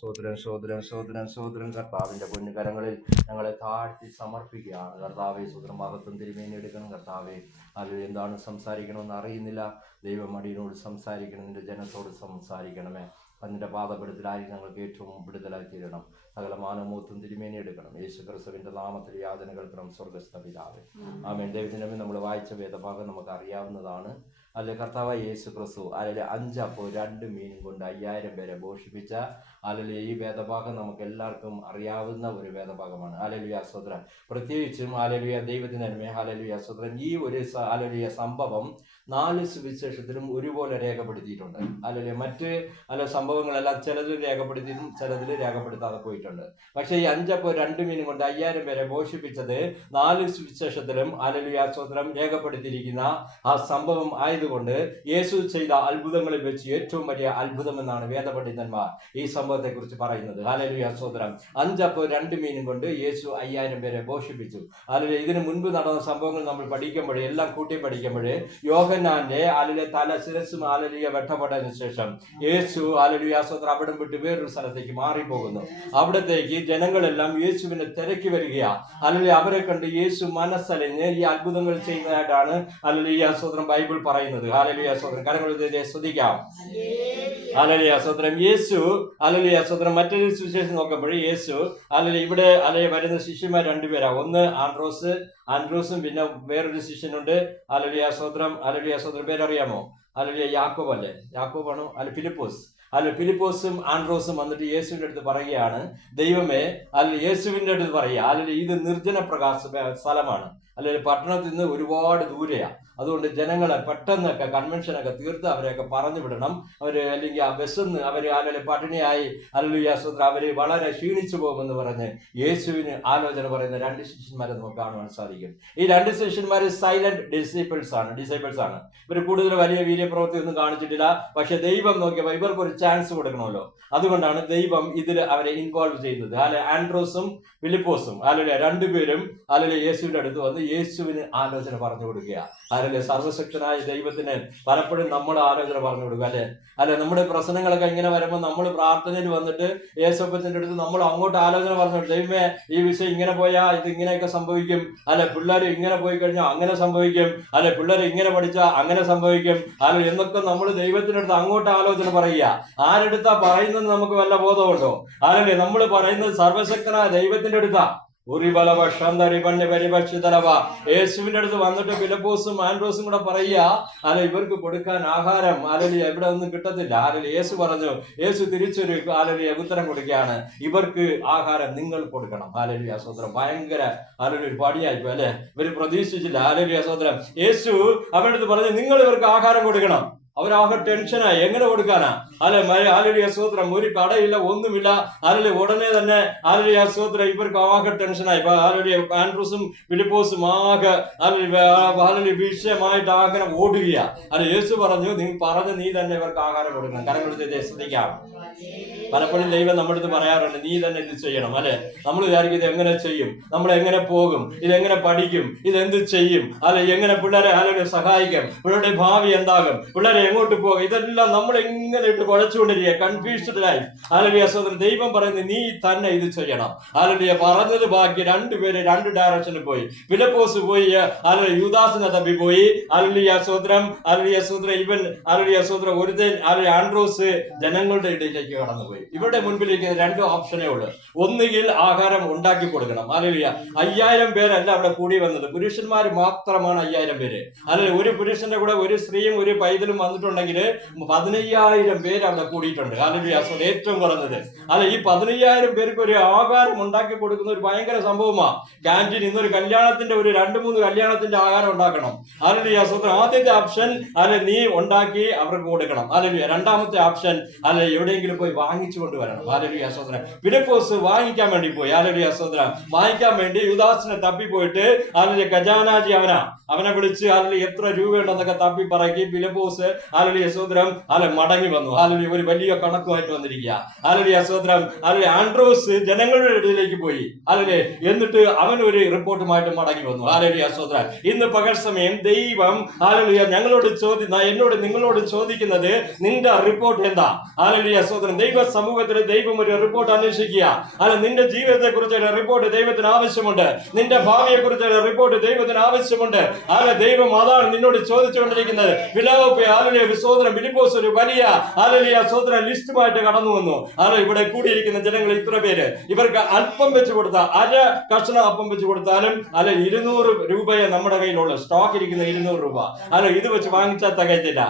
സോദരൻ സോദരൻ സോദരൻ സോദരൻ കർത്താവിൻ്റെ പൊന്നുകരങ്ങളിൽ ഞങ്ങളെ താഴ്ത്തി സമർപ്പിക്കുകയാണ്. കർത്താവെ, സൂത്രഭാഗത്തും തിരുമേനി എടുക്കണം. കർത്താവെ, അതിൽ എന്താണ് സംസാരിക്കണമെന്ന് അറിയുന്നില്ല. ദൈവം അടിയനോട് സംസാരിക്കണം, നിന്റെ ജനത്തോട് സംസാരിക്കണമേ. അതിൻ്റെ പാദപ്പെടുത്തലായി ഞങ്ങൾക്ക് ഏറ്റവും വിടുതലായി തീരണം. സകല മാനമൂത്തും തിരുമേനി എടുക്കണം. യേശു ക്രിസ്തുവിൻ്റെ നാമത്തിൽ യാതന കേൾക്കണം സ്വർഗസ്ഥ പിതാവേ. ആമേൻ. ദൈവത്തിൻ്റെ നമ്മൾ വായിച്ച വേദഭാഗം നമുക്ക് അറിയാവുന്നതാണ്. അല്ലെ, കർത്താവായ യേശു ക്രിസ്തു അല്ലെ 5 അപ്പോൾ 2 മീനും കൊണ്ട് 5000 പേരെ പോഷിപ്പിച്ച അല്ലെ ഈ വേദഭാഗം നമുക്ക് എല്ലാവർക്കും അറിയാവുന്ന ഒരു വേദഭാഗമാണ്. ഹല്ലേലൂയ സ്തോത്രം. പ്രത്യേകിച്ചും ഹല്ലേലൂയ ദൈവത്തിന് നന്മ. ഹല്ലേലൂയ സ്തോത്രം. ഈ ഒരു ഹല്ലേലൂയ സംഭവം 4 സുവിശേഷത്തിലും ഒരുപോലെ രേഖപ്പെടുത്തിയിട്ടുണ്ട്. അല്ലെങ്കിൽ മറ്റ് സംഭവങ്ങളെല്ലാം ചിലതിൽ രേഖപ്പെടുത്തിയിട്ടും ചിലതിൽ രേഖപ്പെടുത്താതെ പോയിട്ടുണ്ട്. പക്ഷേ ഈ 5 അപ്പോൾ 2 മീനും കൊണ്ട് 5000 പേരെ പോഷിപ്പിച്ചത് 4 സുവിശേഷത്തിലും ഹല്ലേലൂയ സ്തോത്രം രേഖപ്പെടുത്തിയിരിക്കുന്ന ആ സംഭവം ആയതുകൊണ്ട് യേശു ചെയ്ത അത്ഭുതങ്ങളിൽ വെച്ച് ഏറ്റവും വലിയ അത്ഭുതം എന്നാണ് വേദപണ്ഡിതന്മാർ ഈ സംഭവത്തെ കുറിച്ച് പറയുന്നത്. ഹല്ലേലൂയ സ്തോത്രം. 5 അപ്പോൾ 2 മീനും കൊണ്ട് യേശു 5000 പേരെ പോഷിപ്പിച്ചു. അല്ലെങ്കിൽ ഇതിനു മുൻപ് നടന്ന സംഭവങ്ങൾ നമ്മൾ പഠിക്കുമ്പോൾ എല്ലാം കൂട്ടി പഠിക്കുമ്പോൾ യോഹന്നാന്റെ തല ശിരസ്സും വെട്ടപ്പെട്ടതിന് ശേഷം യേശു ഹല്ലേലൂയ സ്തോത്രം അവിടം വിട്ട് വേറൊരു സ്ഥലത്തേക്ക് മാറിപ്പോകുന്നു. അവിടത്തേക്ക് ജനങ്ങളെല്ലാം യേശുവിനെ തിരക്കി വരികയാ. അല്ലെങ്കിൽ അവരെ കണ്ട് യേശു മനസ്സലിഞ്ഞ് ഈ അത്ഭുതങ്ങൾ ചെയ്യുന്നതായിട്ടാണ് ഹല്ലേലൂയ സ്തോത്രം ബൈബിൾ പറയുന്നത്. ഹല്ലേലൂയ സ്തോത്രം. കരങ്ങളിലൂടെ സ്തുതിക്കാം. ഹല്ലേലൂയ സ്തോത്രം. യേശു ഹല്ലേലൂയ സ്തോത്രം. മറ്റൊരു സുവിശേഷം നോക്കുമ്പോൾ യേശു ഇവിടെ വരുന്ന ശിഷ്യന്മാർ 2 പേരാ. ഒന്ന് ആൻഡ്രോസും പിന്നെ വേറൊരു ശിഷ്യനുണ്ട്. ഹല്ലേലൂയ സ്തോത്രം. ഹല്ലേലൂയ സ്തോത്രം. പേരറിയാമോ? ഹല്ലേലൂയ യാക്കോബ് അല്ലേ? യാക്കോബാണോ? ഫിലിപ്പോസ്. ഫിലിപ്പോസും ആൻഡ്രോസും വന്നിട്ട് യേശുവിന്റെ അടുത്ത് പറയുകയാണ്, ദൈവമേ, യേശുവിന്റെ അടുത്ത് പറയുക, ഇത് നിർജ്ജന പ്രകാശ സ്ഥലമാണ്, അല്ലെങ്കിൽ പട്ടണത്തിൽ നിന്ന് ഒരുപാട് ദൂരെയാണ്. അതുകൊണ്ട് ജനങ്ങളെ പെട്ടെന്നൊക്കെ കൺവെൻഷനൊക്കെ തീർത്ത് അവരെയൊക്കെ പറഞ്ഞു വിടണം. അല്ലെങ്കിൽ ആ ബസ്സെന്ന് അല്ലെങ്കിൽ പട്ടിണിയായി ഹല്ലേലൂയ സ്തോത്രം അവര് വളരെ ക്ഷീണിച്ചു പോകുമെന്ന് പറഞ്ഞ് യേശുവിന് ആലോചന പറയുന്ന 2 ശിഷ്യന്മാരെ നമുക്ക് കാണുവാൻ സാധിക്കും. ഈ 2 ശിഷ്യന്മാർ സൈലന്റ് ഡിസൈപ്പിൾസ് ആണ്. ഇവർ കൂടുതൽ വലിയ വീര്യപ്രവൃത്തി ഒന്നും കാണിച്ചിട്ടില്ല. പക്ഷെ ദൈവം നോക്കിയപ്പോൾ ഇവർക്ക് ഒരു ചാൻസ് കൊടുക്കണമല്ലോ. അതുകൊണ്ടാണ് ദൈവം ഇതിൽ അവരെ ഇൻവോൾവ് ചെയ്യുന്നത്. ആൻഡ്രോസും ഫിലിപ്പോസും 2 പേരും യേശുവിന്റെ അടുത്ത് വന്ന് യേശുവിന് ആലോചന പറഞ്ഞു കൊടുക്കുക. സർവശക്തനായ ദൈവത്തിന് പലപ്പോഴും നമ്മൾ ആലോചന പറഞ്ഞു കൊടുക്കുക. നമ്മുടെ പ്രശ്നങ്ങളൊക്കെ ഇങ്ങനെ വരുമ്പോൾ നമ്മൾ പ്രാർത്ഥനയിൽ വന്നിട്ട് യേശുപ്പത്തിന്റെ അടുത്ത് നമ്മൾ അങ്ങോട്ട് ആലോചന പറഞ്ഞു, ദൈവമേ, ഈ വിഷയം ഇങ്ങനെ പോയാ ഇത് ഇങ്ങനെയൊക്കെ സംഭവിക്കും, പിള്ളേർ ഇങ്ങനെ പോയി കഴിഞ്ഞാൽ അങ്ങനെ സംഭവിക്കും, പിള്ളേർ ഇങ്ങനെ പഠിച്ചാൽ അങ്ങനെ സംഭവിക്കും, എന്നൊക്കെ നമ്മൾ ദൈവത്തിന്റെ അടുത്ത് അങ്ങോട്ട് ആലോചന പറയുക. ആരെടുത്താ പറയുന്നത് നമുക്ക് വല്ല ബോധമുണ്ടോ? നമ്മൾ പറയുന്നത് സർവശക്തനായ ദൈവത്തിന്റെ അടുത്താ. യേശുവിന്റെ അടുത്ത് വന്നിട്ട് ഫിലിപ്പോസും ആൻഡ്രോസും കൂടെ പറയുക, ഇവർക്ക് കൊടുക്കാൻ ആഹാരം എവിടെ ഒന്നും കിട്ടത്തില്ല. യേശു പറഞ്ഞു, യേശു തിരിച്ചൊരു ഉത്തരം കൊടുക്കുകയാണ്, ഇവർക്ക് ആഹാരം നിങ്ങൾ കൊടുക്കണം. ഹല്ലേലൂയ സ്തോത്രം. ഭയങ്കര ഒരു പണിയായിപ്പോ അല്ലെ, ഇവര് പ്രതീക്ഷിച്ചില്ല. ഹല്ലേലൂയ സ്തോത്രം. യേശു അവരുടെ അടുത്ത് പറഞ്ഞു, നിങ്ങൾ ഇവർക്ക് ആഹാരം കൊടുക്കണം. അവരാകെ ടെൻഷനായി, എങ്ങനെ കൊടുക്കാനാ? ഹല്ലേലൂയ സ്തോത്രം. ഒരു കടയില്ല, ഒന്നുമില്ല. ഉടനെ തന്നെ ഹല്ലേലൂയ സ്തോത്രം ഇവർക്ക് ആകെ ടെൻഷനായി. ആൻഡ്രൂസും ഫിലിപ്പോസും ആകെ വിഷയമായിട്ട് ആകെ ഓടുകയാ. യേശു പറഞ്ഞു, നീ തന്നെ ഇവർക്ക് ആഹാരം കൊടുക്കണം. കരങ്ങൾ ശ്രദ്ധിക്കാം. പലപ്പോഴും ദൈവം നമ്മുടെ അടുത്ത് പറയാറുണ്ട്, നീ തന്നെ ഇത് ചെയ്യണം. നമ്മൾ വിചാരിക്കും ഇത് എങ്ങനെ ചെയ്യും, നമ്മൾ എങ്ങനെ പോകും, ഇതെങ്ങനെ പഠിക്കും, ഇതെന്ത് ചെയ്യും, എങ്ങനെ പിള്ളേരെ സഹായിക്കും, പിള്ളേരുടെ ഭാവി എന്താകും, പിള്ളേരെ എങ്ങോട്ട് പോകും, ഇതെല്ലാം നമ്മൾ എങ്ങനെ ഇട്ട് കുഴച്ചുകൊണ്ടിരിക്കുക. Confused life. ഹല്ലേലൂയ സ്തോത്രം. ദൈവം പറയുന്നത് നീ തന്നെ ഇത് ചെയ്യണം. ഹല്ലേലൂയ. പറഞ്ഞത് ബാക്കി 2 പേര് 2 ഡയറക്ഷനിൽ പോയി. ഫിലിപ്പോസ് പോയി യൂദാസിനെ തപ്പി പോയി. ഹല്ലേലൂയ സ്തോത്രം. ഹല്ലേലൂയ സ്തോത്രം. ഇവൻ ഹല്ലേലൂയ സ്തോത്രം ഒരുത്തൻ ആൻഡ്രോസ് ജനങ്ങളുടെ ഇടയിലേക്ക് കടന്നുപോയി. ഇവരുടെ മുൻപിലേക്ക് 2 ഓപ്ഷനേ ഉള്ളൂ. ഒന്നുകിൽ ആഹാരം ഉണ്ടാക്കി കൊടുക്കണം. ഹല്ലേലൂയ. 5000 പേരല്ല അവിടെ കൂടി വന്നത്, പുരുഷന്മാർ മാത്രമാണ് 5000 പേര്. ഒരു പുരുഷന്റെ കൂടെ ഒരു സ്ത്രീയും ഒരു പൈതലും വന്നിട്ടുണ്ടെങ്കിൽ 15000 പേര് അവിടെ കൂടിയിട്ടുണ്ട്. ഹല്ലേലൂയ. ഏറ്റവും കുറഞ്ഞത് ഈ 15000 പേർക്ക് ഒരു ആഹാരം ഉണ്ടാക്കി കൊടുക്കുന്ന ഒരു ഭയങ്കര സംഭവമാണ്. ക്യാൻറ്റീൻ ഇന്നൊരു കല്യാണത്തിന്റെ ഒരു 2-3 കല്യാണത്തിന്റെ ആഹാരം ഉണ്ടാക്കണം. ഹല്ലേലൂയ. ആദ്യത്തെ ഓപ്ഷൻ നീ ഉണ്ടാക്കി അവർക്ക് കൊടുക്കണം. ഹല്ലേലൂയ. രണ്ടാമത്തെ ഓപ്ഷൻ എവിടെയെങ്കിലും പോയി വാങ്ങിച്ചു കൊണ്ടുവരണം. ഹല്ലേലൂയ സ്തോത്രം. ഫിലിപ്പോസ് വാങ്ങിക്കാൻ വേണ്ടി പോയി. ഹല്ലേലൂയ സ്തോത്രം. വാങ്ങിക്കാൻ വേണ്ടി യുദാസിനെ തപ്പിപ്പോയിട്ട് ഖജാനാജി അവനെ വിളിച്ച് എത്ര രൂപയുണ്ടെന്നൊക്കെ തപ്പി പറക്കി ഫിലിപ്പോസ് ഹല്ലേലൂയ സ്തോത്രം മടങ്ങി വന്നു. ഹല്ലേലൂയ. ഒരു വലിയ കണക്കുമായിട്ട് വന്നിരിക്കുക. ഹല്ലേലൂയ സ്തോത്രം. ആൻഡ്രോസ് ജനങ്ങളുടെ ഇടയിലേക്ക് പോയി. ഹല്ലേലൂയ. എന്നിട്ട് അവൻ ഒരു റിപ്പോർട്ടുമായിട്ട് മടങ്ങി വന്നു. ഹല്ലേലൂയ സ്തോത്രം. ഇന്ന് പകൽ സമയം ദൈവം ഹല്ലേലൂയ നിങ്ങളോട് നിങ്ങളോട് ചോദിക്കുന്നത് നിന്റെ റിപ്പോർട്ട് എന്താ? ഹല്ലേലൂയ സ്തോത്രം. സ്വതന്ത്രം. ദൈവ സമൂഹത്തിൽ ദൈവം ഒരു റിപ്പോർട്ട് അന്വേഷിക്കുക. അല്ല, നിന്റെ ജീവിതത്തെ കുറിച്ചുള്ള റിപ്പോർട്ട് ദൈവത്തിന് ആവശ്യമുണ്ട്. നിന്റെ ഭാവിയെ കുറിച്ചുള്ള റിപ്പോർട്ട് ദൈവത്തിന് ആവശ്യമുണ്ട്. അല്ല, ദൈവം അതാണ് നിന്നോട് ചോദിച്ചുകൊണ്ടിരിക്കുന്നത്. സ്വതന്ത്രം ഫിലിപ്പോസ് ഒരു വലിയ സ്വതന്ത്ര ലിസ്റ്റുമായിട്ട് കടന്നു വന്നു. ഇവിടെ കൂടിയിരിക്കുന്ന ജനങ്ങൾ ഇത്ര പേര്, ഇവർക്ക് അല്പം വെച്ച് കൊടുത്താൽ, അര കഷ്ണം അപ്പം വെച്ച് കൊടുത്താലും 200 രൂപയെ നമ്മുടെ കയ്യിലുള്ള സ്റ്റോക്ക് ഇരിക്കുന്ന 200 രൂപ ഇത് വെച്ച് വാങ്ങിച്ചാൽ തികയത്തില്ല.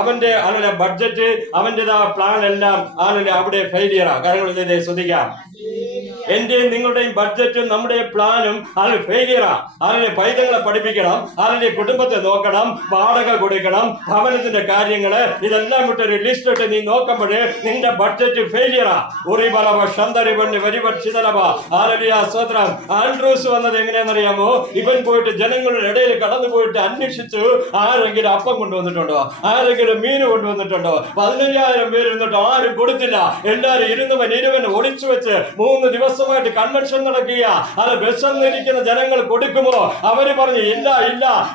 അവന്റെ ബഡ്ജറ്റ്, അവന്റെ പ്ലാൻ എല്ലാം അവിടെ ഫെയിലിയറാ. കാര്യങ്ങൾ ശ്രദ്ധിക്കാം. എന്റെയും നിങ്ങളുടെയും ബഡ്ജറ്റും നമ്മുടെ പ്ലാനും ഫെയിലിയറാ. പൈതങ്ങളെ പഠിപ്പിക്കണം, കുടുംബത്തെ നോക്കണം, വാടക കൊടുക്കണം, ഭവനത്തിന്റെ കാര്യങ്ങള്, ഇതെല്ലാം വിട്ടൊരു ലിസ്റ്റ് ഇട്ട് നീ നോക്കുമ്പോഴേ നിന്റെ ബഡ്ജറ്റ് ഫെയിലിയറാ. ആൻഡ്രൂസ് വന്നത് എങ്ങനെയാണെന്നറിയാമോ? ഇവൻ പോയിട്ട് ജനങ്ങളുടെ ഇടയിൽ കടന്നു പോയിട്ട് അന്വേഷിച്ചു, ആരെങ്കിലും അപ്പം കൊണ്ടുവന്നിട്ടുണ്ടോ, ആരെങ്കിലും മീൻ കൊണ്ടുവന്നിട്ടുണ്ടോ? 15,000 പേര് ഇരുന്നിട്ട് ആരും കൊടുത്തില്ല. എല്ലാരും ഇരുവൻ ഒളിച്ചു വെച്ച് 3 ദിവസമായിട്ട് കൺവെൻഷൻ നടക്കുക. വിശന്നിരിക്കുന്ന ജനങ്ങൾ കൊടുക്കുമോ? അവര് പറഞ്ഞു ഇല്ല,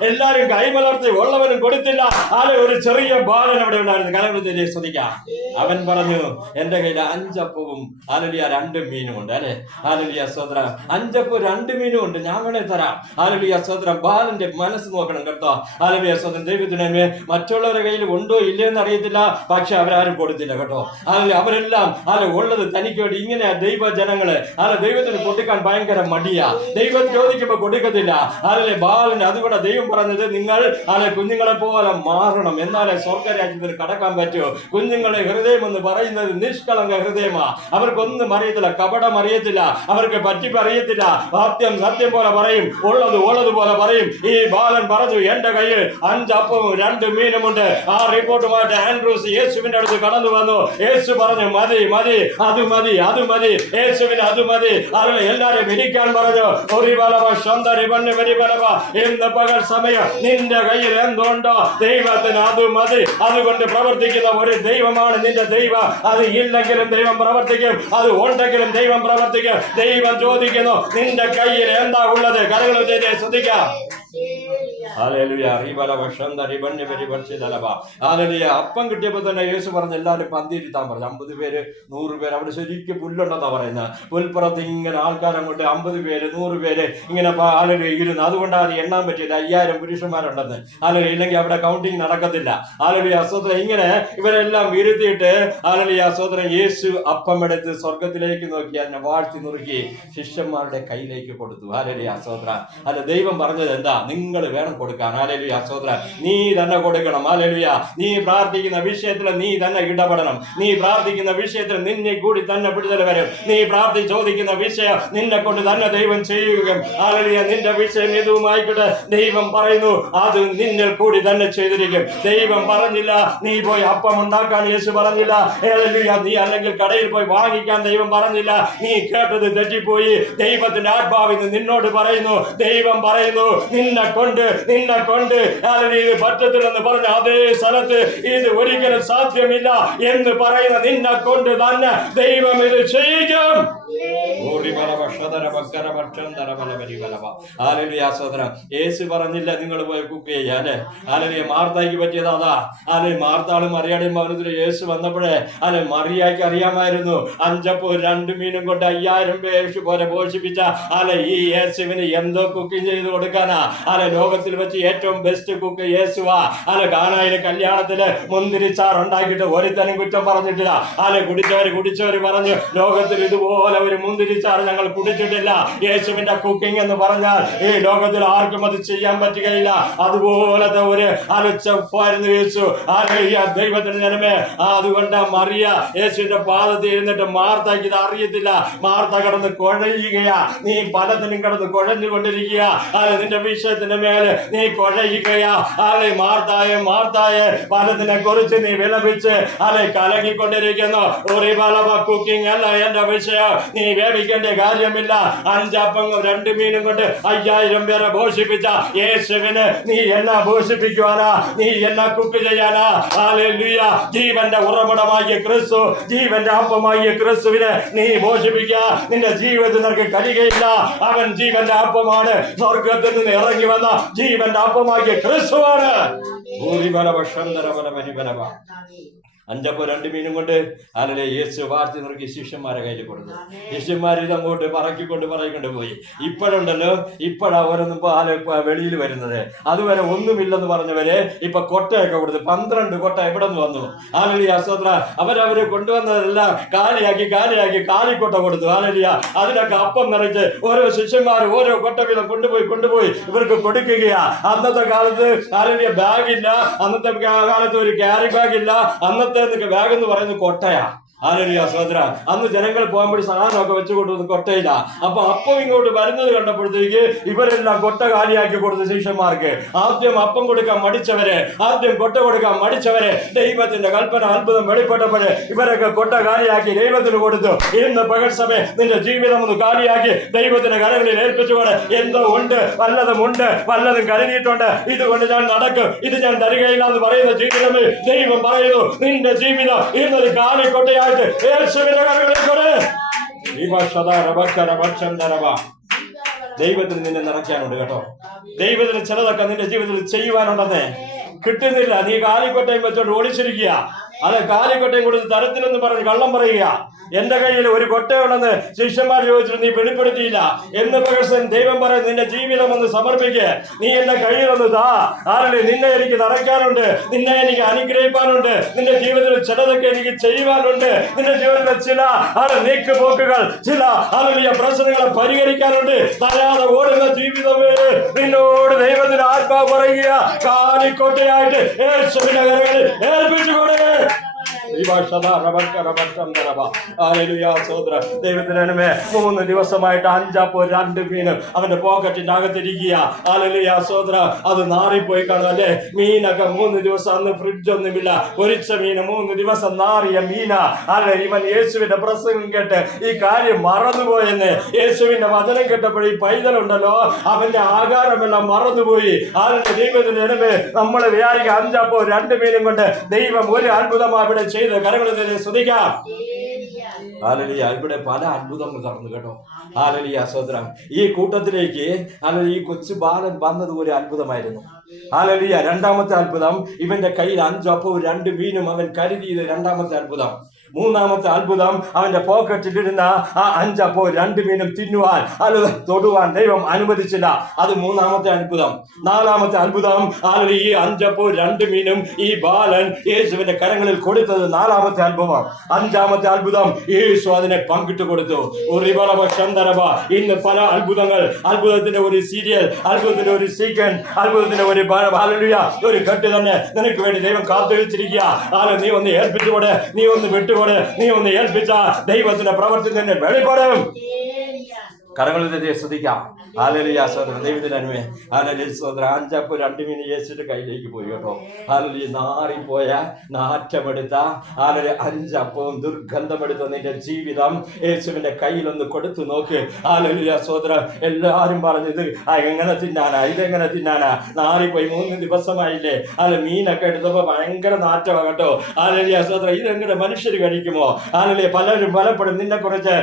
എല്ലാരും കൈമലർത്തി, ഉള്ളവനും കൊടുത്തില്ല. ഒരു ചെറിയ ബാലൻ അവിടെ ഉണ്ടായിരുന്നു. കലവൃത്തിയെ ശ്രദ്ധിക്കാം. അവൻ പറഞ്ഞു, എന്റെ കയ്യിൽ 5 അപ്പവും 2 മീനും ഉണ്ട്. 5 അപ്പവും 2 മീനും ഉണ്ട്, ഞാൻ വേണേ തരാം. സ്വതന്ത്രം. ബാലന്റെ മനസ്സ് നോക്കണം കേട്ടോ. സ്വതന്ത്രം. ദൈവത്തിന് മറ്റുള്ളവരുടെ കയ്യിൽ ഉണ്ടോ ഇല്ലയെന്ന് അറിയത്തില്ല, പക്ഷെ അവരാരും കൊടുത്തില്ല കേട്ടോ. അവരെല്ലാം ഉള്ളത് തനിക്ക് വേണ്ടി. ഇങ്ങനെ ദൈവ ജനങ്ങള് ദൈവത്തിന് കൊടുക്കാൻ ഭയങ്കര മടിയാ. ദൈവം ചോദിക്കുമ്പോ കൊടുക്കത്തില്ല. ബാലന് അതുകൊണ്ട് ദൈവം പറഞ്ഞത്, നിങ്ങൾ കുഞ്ഞുങ്ങളെ പോലെ മാറണം, എന്നാലേ സ്വർഗരാജ്യത്തിന് കടക്കാൻ പറ്റൂ. കുഞ്ഞുങ്ങളെ ഹൃദയം എന്ന് പറയുന്നത് നിഷ്കളങ്ക ഹൃദയമാ. അവർക്കൊന്നും അറിയത്തില്ല, കപടം അറിയത്തില്ല, അവർക്ക് പറ്റിപ്പ് അറിയത്തില്ല. സത്യം പോലെ പറയും, ഉള്ളത് പോലെ പറയും. ഈ ബാലൻ പറഞ്ഞു, എന്റെ കയ്യിൽ 5 അപ്പവും 2 മീനുമുണ്ട്. ആ റിപ്പോർട്ടുമായിട്ട് ആൻഡ്രൂസ് യേശുവിന്റെ അടുത്ത് കടന്നു വന്നു. യേശു പറഞ്ഞു, മതി, അത് മതി, യേശുവിന് അത് മതി. എല്ലാരും ഇരിക്കാൻ പറഞ്ഞു. ഇന്ന് പകൽ സമയം നിന്റെ കയ്യിൽ എന്തുണ്ടോ ദൈവത്തിന് അത് മതി. അതുകൊണ്ട് പ്രവർത്തിക്കുന്ന ഒരു ദൈവമാണ് നിന്റെ ദൈവം. അത് ഇല്ലെങ്കിലും ദൈവം പ്രവർത്തിക്കും, അത് ഉണ്ടെങ്കിലും ദൈവം പ്രവർത്തിക്കും. ദൈവം ചോദിക്കുന്നു, നിന്റെ കയ്യിൽ എന്താ ഉള്ളത്? കരങ്ങൾ ശ്രദ്ധിക്കാം. അപ്പം കിട്ടിയപ്പോ തന്നെ യേശു പറഞ്ഞു, എല്ലാവരും പന്തിയിരുത്താൻ പറഞ്ഞു. 50 പേര് 100 പേര് അവിടെ ശരിക്കും പുല്ലുണ്ടെന്നാ പറയുന്നത്. പുൽപ്പുറത്ത് ഇങ്ങനെ ആൾക്കാരങ്ങോട്ട് 50 പേര് 100 പേര് ഇങ്ങനെ ഇരുന്ന്. അതുകൊണ്ടാണ് അത് എണ്ണാൻ പറ്റിയത്. 5000 പുരുഷന്മാരുണ്ടെന്ന്. ഇല്ലെങ്കിൽ അവിടെ കൗണ്ടിങ് നടക്കത്തില്ല. അസ്വത്രം. ഇങ്ങനെ ഇവരെല്ലാം ഇരുത്തിയിട്ട് അസ്വത്രം. യേശു അപ്പം എടുത്ത് സ്വർഗത്തിലേക്ക് നോക്കി അതിനെ വാഴ്ത്തി നുറുക്കി ശിഷ്യന്മാരുടെ കയ്യിലേക്ക് കൊടുത്തു. അസ്വത്രം. ദൈവം പറഞ്ഞത് എന്താ? നിങ്ങൾ വേണം കൊടുക്കാൻ. സ്തോത്രം. നീ തന്നെ കൊടുക്കണം. നീ പ്രാർത്ഥിക്കുന്ന വിഷയത്തിൽ നീ തന്നെ ഇടപെടണം. നീ പ്രാർത്ഥിക്കുന്ന വിഷയത്തിൽ നിന്നെ കൂടി തന്നെ വിടുതൽ വരും. നീ ചോദിക്കുന്ന വിഷയം നിന്നെ കൊണ്ട് തന്നെ ദൈവം ചെയ്യുകയും നിന്റെ വിഷയം ഏതുമായിക്കോട്ടെ, ദൈവം പറയുന്നു അത് നിന്നിൽ കൂടി തന്നെ ചെയ്തിരിക്കും. ദൈവം പറഞ്ഞില്ല നീ പോയി അപ്പം ഉണ്ടാക്കാൻ, യേശു പറഞ്ഞില്ല. നീ അല്ലെങ്കിൽ കടയിൽ പോയി വാങ്ങിക്കാൻ ദൈവം പറഞ്ഞില്ല. നീ കേട്ടത് തെറ്റിപ്പോയി. ദൈവത്തിന്റെ ആത്മാവിന് നിന്നോട് പറയുന്നു, ദൈവം പറയുന്നു, നിന്നെ കൊണ്ട് ഇത് പറ്റത്തില്ലെന്ന് പറഞ്ഞ അതേ സ്ഥലത്ത് ഇത് ഒരിക്കലും സാധ്യമില്ല എന്ന് പറയുന്ന നിന്നെ കൊണ്ട് തന്നെ ദൈവം ഇത് ചെയ്യും. യേശു പറഞ്ഞില്ല നിങ്ങൾ പോയി കുക്ക് ചെയ്യാനേ. മാർത്തായ്ക്ക് പറ്റിയത് അതാ. മാർത്താളും മറിയാടും ഭവനത്തിൽ യേശു വന്നപ്പോഴേ മറിയായ്ക്ക് അറിയാമായിരുന്നു 5 അപ്പവും 2 മീനും കൊണ്ട് 5000 പേര് പോലെ പോഷിപ്പിച്ച ഈ യേശുവിന് എന്തോ കുക്കിംഗ് ചെയ്ത് കൊടുക്കാനാ. ലോകത്തിൽ വെച്ച് ഏറ്റവും ബെസ്റ്റ് കുക്ക് യേശുവാ. കാനായിലെ കല്യാണത്തില് മുന്തിരിച്ചാർ ഉണ്ടാക്കിയിട്ട് ഒരുത്തനും കുറ്റം പറഞ്ഞിട്ടില്ല. കുടിച്ചവര് പറഞ്ഞു, ലോകത്തിൽ ഇതുപോലെ ഒരു മുന്തിരിച്ചാർ ഞങ്ങൾ കുടിച്ചിട്ടില്ല. യേശുവിന്റെ കുക്കിംഗ് എന്ന് പറഞ്ഞാൽ ഈ ലോകത്തിൽ ആർക്കും അത് ചെയ്യാൻ പറ്റുകയില്ല. അതുപോലത്തെ ഒരു ചെഫായിരുന്നു യേശു. ദൈവത്തിന്റെ ജനമേ, അതുകൊണ്ട് മറിയ യേശുവിന്റെ പാദത്തിൽ ഇരുന്നിട്ട് മാർത്തയ്ക്ക് ഇത് അറിയത്തില്ല. മാർത്ത കടന്ന് കുഴയുകയാ. നീ പലതിനും കടന്ന് കുഴഞ്ഞുകൊണ്ടിരിക്കുക. നിന്റെ വിഷയത്തിന്റെ മേലെ നീ കുഴയുകയാ. മാർത്തായ പലതിനെ കുറിച്ച് നീ വിലപിച്ച് കലങ്ങിക്കൊണ്ടിരിക്കുന്നു. കുക്കിംഗ് അല്ല എന്റെ വിഷയം. നീ വേവിക്കേണ്ട കാര്യമില്ല. 5 അപ്പവും 2 മീനും കൊണ്ട് 5000 പേരെ പോഷിപ്പിച്ച യേശുവിന് നീ എന്നാ പോഷിപ്പിക്കുവാനാ? നീ എന്നാ കുക്ക് ചെയ്യാനാ? ജീവന്റെ ഉറവിടമായ ക്രിസ്തു, ജീവന്റെ അപ്പമായ ക്രിസ്തുവിനെ നീ പോഷിപ്പിക്കുക. നിന്റെ ജീവിതത്തിൽ നിനക്ക് കഴിയുകയില്ല. അവൻ ജീവന്റെ അപ്പമാണ്. സ്വർഗത്തിൽ നിന്ന് ഇറങ്ങി വന്ന ജീവന്റെ അപ്പമായ ക്രിസ്തുവാണ്. 5 2 മീനും കൊണ്ട് അല്ലെങ്കിൽ യേശു വാർത്തി നോക്കി ശിഷ്യന്മാരെ കയ്യിൽ കൊടുത്തു. ശിഷ്യന്മാർ ഇതങ്ങോട്ട് പറക്കൊണ്ട് പോയി. ഇപ്പോഴുണ്ടല്ലോ, ഇപ്പോഴാ ഓരോന്നും വെളിയിൽ വരുന്നത്. അതുവരെ ഒന്നുമില്ലെന്ന് പറഞ്ഞവരെ ഇപ്പൊ കൊട്ടയൊക്കെ കൊടുത്തു. 12 കൊട്ട എവിടെ നിന്ന് വന്നു? ഹല്ലേലൂയ സ്തോത്ര. അവരവര് കൊണ്ടുവന്നതെല്ലാം കാലിയാക്കി കാലിക്കൊട്ട കൊടുത്തു. ഹല്ലേലൂയ. അതിനൊക്കെ അപ്പം നിറച്ച് ഓരോ ശിഷ്യന്മാർ ഓരോ കൊട്ട വീതം കൊണ്ടുപോയി ഇവർക്ക് കൊടുക്കുകയാ. അന്നത്തെ കാലത്ത് ഹല്ലേലൂയ ബാഗില്ല, അന്നത്തെ കാലത്ത് ഒരു ക്യാരി ബാഗില്ല, അന്നത്തെ ബാഗ് എന്ന് പറയുന്നത് കൊട്ടയാ. ഹല്ലേലൂയ സ്തോത്ര. അന്ന് ജനങ്ങൾ പോകുമ്പോൾ സാധനമൊക്കെ വെച്ച് കൊണ്ടുവന്ന് കൊട്ടയില്ല. അപ്പൊ അപ്പം ഇങ്ങോട്ട് വരുന്നത് കണ്ടപ്പോഴത്തേക്ക് ഇവരെല്ലാം കൊട്ട കാലിയാക്കി കൊടുത്ത ശിഷ്യന്മാർക്ക്. ആദ്യം അപ്പം കൊടുക്കാൻ മടിച്ചവരെ, ആദ്യം കൊട്ട കൊടുക്കാൻ മടിച്ചവരെ ദൈവത്തിന്റെ കൽപ്പന അത്ഭുതം വെളിപ്പെട്ടപ്പോഴേ ഇവരൊക്കെ കൊട്ട കാലിയാക്കി ദൈവത്തിന് കൊടുത്തു. ഇന്ന് പകൽ സമയം നിന്റെ ജീവിതം ഒന്ന് കാലിയാക്കി ദൈവത്തിന്റെ കരങ്ങളിൽ ഏൽപ്പിച്ചുകൊണ്ട് എന്തോ ഉണ്ട്, വല്ലതും കരുതിയിട്ടുണ്ട്, ഇതുകൊണ്ട് ഞാൻ നടക്കും, ഇത് ഞാൻ തരികയില്ല എന്ന് പറയുന്ന ജീവിതമേ ദൈവം പറയുന്നു നിന്റെ ജീവിതം ഇന്നൊരു കാലിക്കൊട്ടയായി ദൈവത്തിന് നിന്നെ നിറയ്ക്കാനുണ്ട് കേട്ടോ. ദൈവത്തിന് ചിലതൊക്കെ നിന്റെ ജീവിതത്തിൽ ചെയ്യുവാനുണ്ടെന്നേ. കിട്ടുന്നില്ല, നീ കാലിക്കൊട്ടയും വെച്ചോണ്ട് ഓടിച്ചിരിക്കുക. അത് കാലിക്കൊട്ടയും കൊടുത്ത് തരത്തിലെന്ന് പറഞ്ഞ് കള്ളം പറയുക. എന്റെ കയ്യിൽ ഒരു കൊട്ടയുണ്ടെന്ന് ശിഷ്യന്മാർ ചോദിച്ചിട്ട് നീ വെളിപ്പെടുത്തിയില്ല എന്ന് പകർച്ചൻ ദൈവം പറയും നിന്റെ ജീവിതം ഒന്ന് സമർപ്പിക്കുക. നീ എന്റെ കയ്യിലൊന്ന് താ. ആരുടെ നിന്നെ എനിക്ക് നിറയ്ക്കാനുണ്ട്, നിന്നെ എനിക്ക് അനുഗ്രഹിക്കാനുണ്ട്, നിന്റെ ജീവിതത്തിൽ ചിലതൊക്കെ എനിക്ക് ചെയ്യുവാനുണ്ട്, നിന്റെ ജീവിതത്തിൽ ചില നീക്കുപോക്കുകൾ, ചില പ്രശ്നങ്ങളെ പരിഹരിക്കാനുണ്ട്. തരാതെ ഓടുന്ന ജീവിതമേ നിന്നോട് ദൈവത്തിന് ആത്മാവ് പറയുക. കാലിക്കൊട്ടയായിട്ട് യേശുവിന്റെ കരങ്ങളിൽ ഏൽപ്പിച്ചു കൊടുക്കുക. ദൈവത്തിനെ 3 ദിവസമായിട്ട് 5 അപ്പോൾ 2 മീനും അവന്റെ പോക്കറ്റിന്റെ അകത്തിരിക്കുക. ഹല്ലേലൂയ സ്തോത്ര. അത് നാറിപ്പോയി കാണും അല്ലേ? മീനൊക്കെ 3 ദിവസം, അന്ന് ഫ്രിഡ്ജ് ഒന്നുമില്ല, പൊരിച്ച മീന് 3 ദിവസം നാറിയ മീന. അല്ലെ, ഇവൻ യേശുവിന്റെ പ്രസംഗം കേട്ട് ഈ കാര്യം മറന്നുപോയെന്ന്. യേശുവിന്റെ വചനം കേട്ടപ്പോൾ ഈ പൈതലുണ്ടല്ലോ അവന്റെ ആകാരമെല്ലാം മറന്നുപോയി. അതിന്റെ ദൈവത്തിന്റെ നമ്മളെ വിചാരിക്കുക 5 അപ്പോൾ 2 മീനും കൊണ്ട് ദൈവം ഒരു അത്ഭുതം അവിടെ ചെയ്ത് കരങ്ങളിൽ ശ്രദ്ധിക്കാം. ഹല്ലേലൂയ. ഇവിടെ പല അത്ഭുതങ്ങൾ നടന്നു കേട്ടോ. ഹല്ലേലൂയ സ്തോത്രം. ഈ കൂട്ടത്തിലേക്ക് ഈ കൊച്ചു ബാലൻ വന്നത് ഒരു അത്ഭുതമായിരുന്നു. ഹല്ലേലൂയ. രണ്ടാമത്തെ അത്ഭുതം, ഇവന്റെ കയ്യിൽ 5 അപ്പവും 2 മീനും അവൻ കരുതിയത് രണ്ടാമത്തെ അത്ഭുതം. മൂന്നാമത്തെ അത്ഭുതം, അവന്റെ പോക്കറ്റിലിരുന്ന ആ 5 അപ്പവും 2 മീനും തിന്നുവാൻ തൊടുവാൻ ദൈവം അനുവദിച്ചില്ല. അത് മൂന്നാമത്തെ അത്ഭുതം. നാലാമത്തെ അത്ഭുതം, ഈ 5 അപ്പവും 2 മീനും ഈ ബാലൻ യേശുവിന്റെ കരങ്ങളിൽ കൊടുത്തത് നാലാമത്തെ അത്ഭുതം. അഞ്ചാമത്തെ അത്ഭുതം, യേശു അതിനെ പങ്കിട്ട് കൊടുത്തു. ഇന്ന് പല അത്ഭുതങ്ങൾ, അത്ഭുതത്തിന്റെ ഒരു സീരിയൽ, അത്ഭുതത്തിന്റെ ഒരു സീക്വൻസ്, അത്ഭുതത്തിന്റെ ഒരു ഘട്ട് തന്നെ നിനക്ക് വേണ്ടി ദൈവം കാത്തു വെച്ചിരിക്കുക. നീ ഒന്ന് ഏൽപ്പിച്ചുകൂടെ, നീ ഒന്ന് വിട്ടുകൂടെ, നീ ഒന്ന് ഏൽപ്പിച്ച ദൈവത്തിന്റെ പ്രവൃത്തി തന്നെ വെളിപ്പെടും. കരങ്ങളിൽ ശ്രദ്ധിക്കാം. ഹല്ലേലൂയ സ്തോത്രം. ദൈവത്തിന്റെ അനുമേ. ഹല്ലേലൂയ സ്തോത്രം. 5 അപ്പോൾ 2 മീൻ യേശുവിന്റെ കയ്യിലേക്ക് പോയി കേട്ടോ. ഹല്ലേലൂയ. നാറിപ്പോയ, നാറ്റമെടുത്ത 5 അപ്പവും ദുർഗന്ധമെടുത്ത നിന്റെ ജീവിതം യേശുവിന്റെ കയ്യിലൊന്ന് കൊടുത്തു നോക്ക്. ഹല്ലേലൂയ സ്തോത്രം. എല്ലാരും പറഞ്ഞു ഇത് എങ്ങനെ തിന്നാനാ, ഇതെങ്ങനെ തിന്നാനാ, നാറിപ്പോയി 3 ദിവസമായില്ലേ. മീനൊക്കെ എടുത്തപ്പോ ഭയങ്കര നാറ്റമാ കേട്ടോ. ഹല്ലേലൂയ സ്തോത്രം. ഇതെങ്ങനെ മനുഷ്യർ കഴിക്കുമോ? ഹല്ലേലൂയ. പലരും പലപ്പോഴും നിന്നെ കുറിച്ച്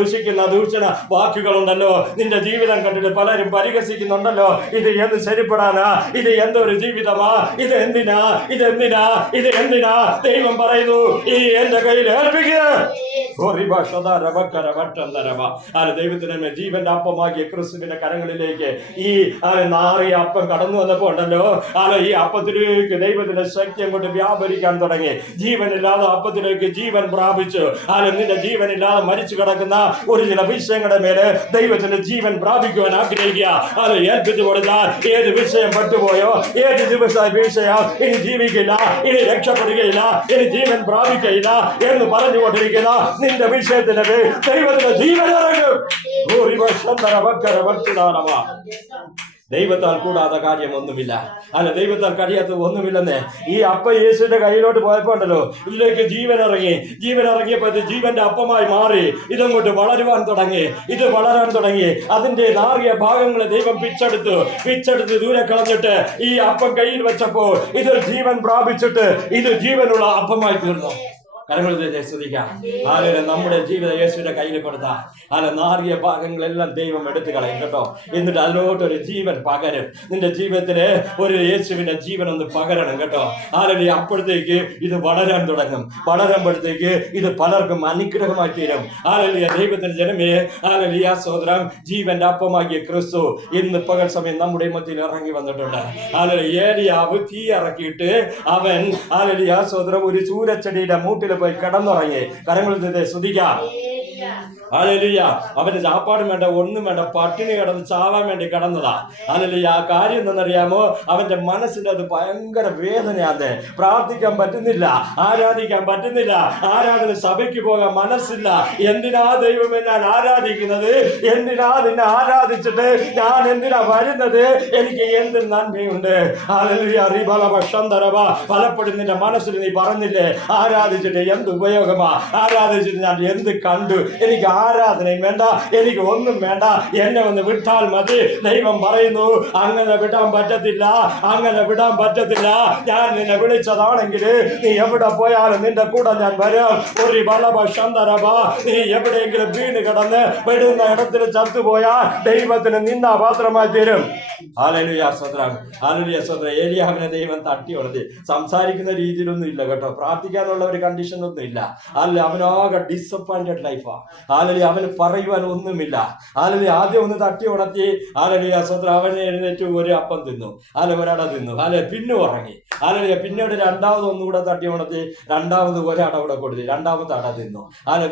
ദൂഷിക്കുന്ന ദൂഷണ വാക്കുകളുണ്ടല്ലോ. നിന്റെ ജീവിതം കണ്ടിട്ട് പലരും പരിഹസിക്കുന്നുണ്ടല്ലോ. ഇത് എന്ത് ശരിപ്പെടാനാ, ഇത് എന്തൊരു ജീവിതമാ, ഇത് എന്തിനാ, ദൈവം പറയുന്നു ഈ എന്റെ കയ്യിൽ ഏൽപ്പിക്കുക. ദൈവത്തിന് ജീവന്റെ അപ്പമാക്കിയ ക്രിസ്തുവിന്റെ കരങ്ങളിലേക്ക് ഈ നാറിയ അപ്പം കടന്നു വന്നപ്പോ ഉണ്ടല്ലോ, ഈ അപ്പത്തിലേക്ക് ദൈവത്തിന്റെ ശക്തി അങ്ങോട്ട് വ്യാപരിക്കാൻ തുടങ്ങി. ജീവനില്ലാതെ അപ്പത്തിലേക്ക് ജീവൻ പ്രാപിച്ചു. നിന്റെ ജീവനില്ലാതെ മരിച്ചു കിടക്കുന്ന ഒരു ചില വിഷയങ്ങളുടെ മേലെ ദൈവത്തിന്റെ ജീവൻ പ്രാപിക്കുവാൻ ആഗ്രഹിക്കുക. അത് ഏൽപ്പിച്ചു കൊടുത്താൽ ഏത് വിഷയം പെട്ടുപോയോ, ഏത് വിഷയം ഇനി ജീവിക്കില്ല, ഇനി രക്ഷപ്പെടുകയില്ല, ഇനി ജീവൻ പ്രാപിക്കയില്ല എന്ന് പറഞ്ഞുകൊണ്ടിരിക്കുന്ന നിന്റെ വിഷയത്തിന് ദൈവത്തിന്റെ ജീവൻ ഇറങ്ങും. ദൈവത്താൽ കൂടാത്ത കാര്യം ഒന്നുമില്ല. ദൈവത്താൽ കഴിയാത്ത ഒന്നുമില്ലെന്നേ. ഈ അപ്പ യേശുവിന്റെ കയ്യിലോട്ട് പോയപ്പോ ഉണ്ടല്ലോ, ഇതിലേക്ക് ജീവൻ ഇറങ്ങിയപ്പോ ഇത് ജീവന്റെ അപ്പമായി മാറി. ഇതങ്ങോട്ട് വളരാൻ തുടങ്ങി. അതിന്റെ നാറിയ ഭാഗങ്ങളെ ദൈവം പിച്ചെടുത്ത് ദൂരെ കളഞ്ഞിട്ട് ഈ അപ്പം കയ്യിൽ വെച്ചപ്പോൾ ഇത് ജീവൻ പ്രാപിച്ചിട്ട് ഇത് ജീവനുള്ള അപ്പമായി തീർന്നു. കരങ്ങളിൽ ശ്രദ്ധിക്കാം. നമ്മുടെ ജീവിത യേശുവിന്റെ കയ്യിൽ കൊടുത്താൽ നാറിയ ഭാഗങ്ങളെല്ലാം ദൈവം എടുത്തു കളയും കേട്ടോ. എന്നിട്ട് അതിലോട്ടൊരു ജീവൻ പകരും. നിന്റെ ജീവിതത്തില് ഒരു യേശുവിന്റെ ജീവൻ ഒന്ന് പകരണം കേട്ടോ. അപ്പോഴത്തേക്ക് ഇത് വളരാൻ തുടങ്ങും. വളരുമ്പോഴത്തേക്ക് ഇത് പലർക്കും അനുഗ്രഹമായി തീരും. ദൈവത്തിന്റെ ജനമേ, സഹോദരം, ജീവന്റെ അപ്പമാകിയ ക്രിസ്തു ഇന്ന് പകൽ സമയം നമ്മുടെ മധ്യയിൽ ഇറങ്ങി വന്നിട്ടുണ്ട്. ഏലിയാവ് തീ ഇറക്കിയിട്ട് അവൻ സഹോദരം ഒരു ചൂരച്ചെടിയുടെ മൂട്ടിൽ പോയി കിടന്നുറങ്ങി. കരങ്ങളിൽ ശ്രദ്ധിക്കാം. അവന് ചാപ്പാടും വേണ്ട, ഒന്നും വേണ്ട, പട്ടിണി കിടന്ന് ചാവാൻ വേണ്ടി കിടന്നതാ. ആ കാര്യം എന്തെന്നറിയാമോ? അവന്റെ മനസ്സിന്റെ അത് ഭയങ്കര വേദനയാണ്. പ്രാർത്ഥിക്കാൻ പറ്റുന്നില്ല, ആരാധിക്കാൻ പറ്റുന്നില്ല, ആരാധന സഭയ്ക്ക് പോകാൻ മനസ്സില്ല. എന്തിനാ ദൈവമേ ഞാൻ ആരാധിക്കുന്നത്? എന്തിനാ നിന്നെ ആരാധിച്ചിട്ട് ഞാൻ എന്തിനാ വരുന്നത്? എനിക്ക് എന്ത് നന്മയുണ്ട്? പലപ്പോഴും നിന്റെ മനസ്സിൽ നീ പറഞ്ഞില്ലേ, ആരാധിച്ചിട്ട് എന്ത് ഉപയോഗമാ, ആരാധിച്ചിട്ട് ഞാൻ എന്ത് കണ്ടു, എനിക്ക് ആരാധനയും വേണ്ട, എനിക്ക് ഒന്നും വേണ്ട, എന്നെ ഒന്ന് വിട്ടാൽ മതി. ദൈവം പറയുന്നു, അങ്ങനെ വിടാൻ പറ്റത്തില്ല, അങ്ങനെ വിടാൻ പറ്റത്തില്ല. ഞാൻ നിന്നെ വിളിച്ചതാണെങ്കിൽ നീ എവിടെ പോയാലും നിന്റെ കൂടെ ഞാൻ വരാം. ഒരു നീ എവിടെയെങ്കിലും വീണ് കിടന്ന് വിടുന്ന ഇടത്തിൽ ചത്തുപോയാൽ ദൈവത്തിന് നിന്ന പാത്രമായി തീരും. ഏലിയാവിനെ ദൈവം തട്ടി ഉണർത്തി. സംസാരിക്കുന്ന രീതിയിലൊന്നും ഇല്ല കേട്ടോ, പ്രാർത്ഥിക്കാനുള്ള ഒരു കണ്ടീഷൻ ഒന്നും ഇല്ല. അവനാകെ ഡിസപ്പോയിന്റഡ് ലൈഫാ. അവന് പറയുവാൻ ഒന്നുമില്ല. ആദ്യം ഒന്ന് തട്ടി ഉണർത്തി. അവനെ എഴുന്നേറ്റ് ഒരു അപ്പം തിന്നു, ഒരട തിന്നു, പിന്നെ ഉറങ്ങി. പിന്നീട് രണ്ടാമത് ഒന്നുകൂടെ തട്ടി ഉണർത്തി, രണ്ടാമത് ഒരട കൂടെ കൊടുത്തു, രണ്ടാമത് അട തിന്നു.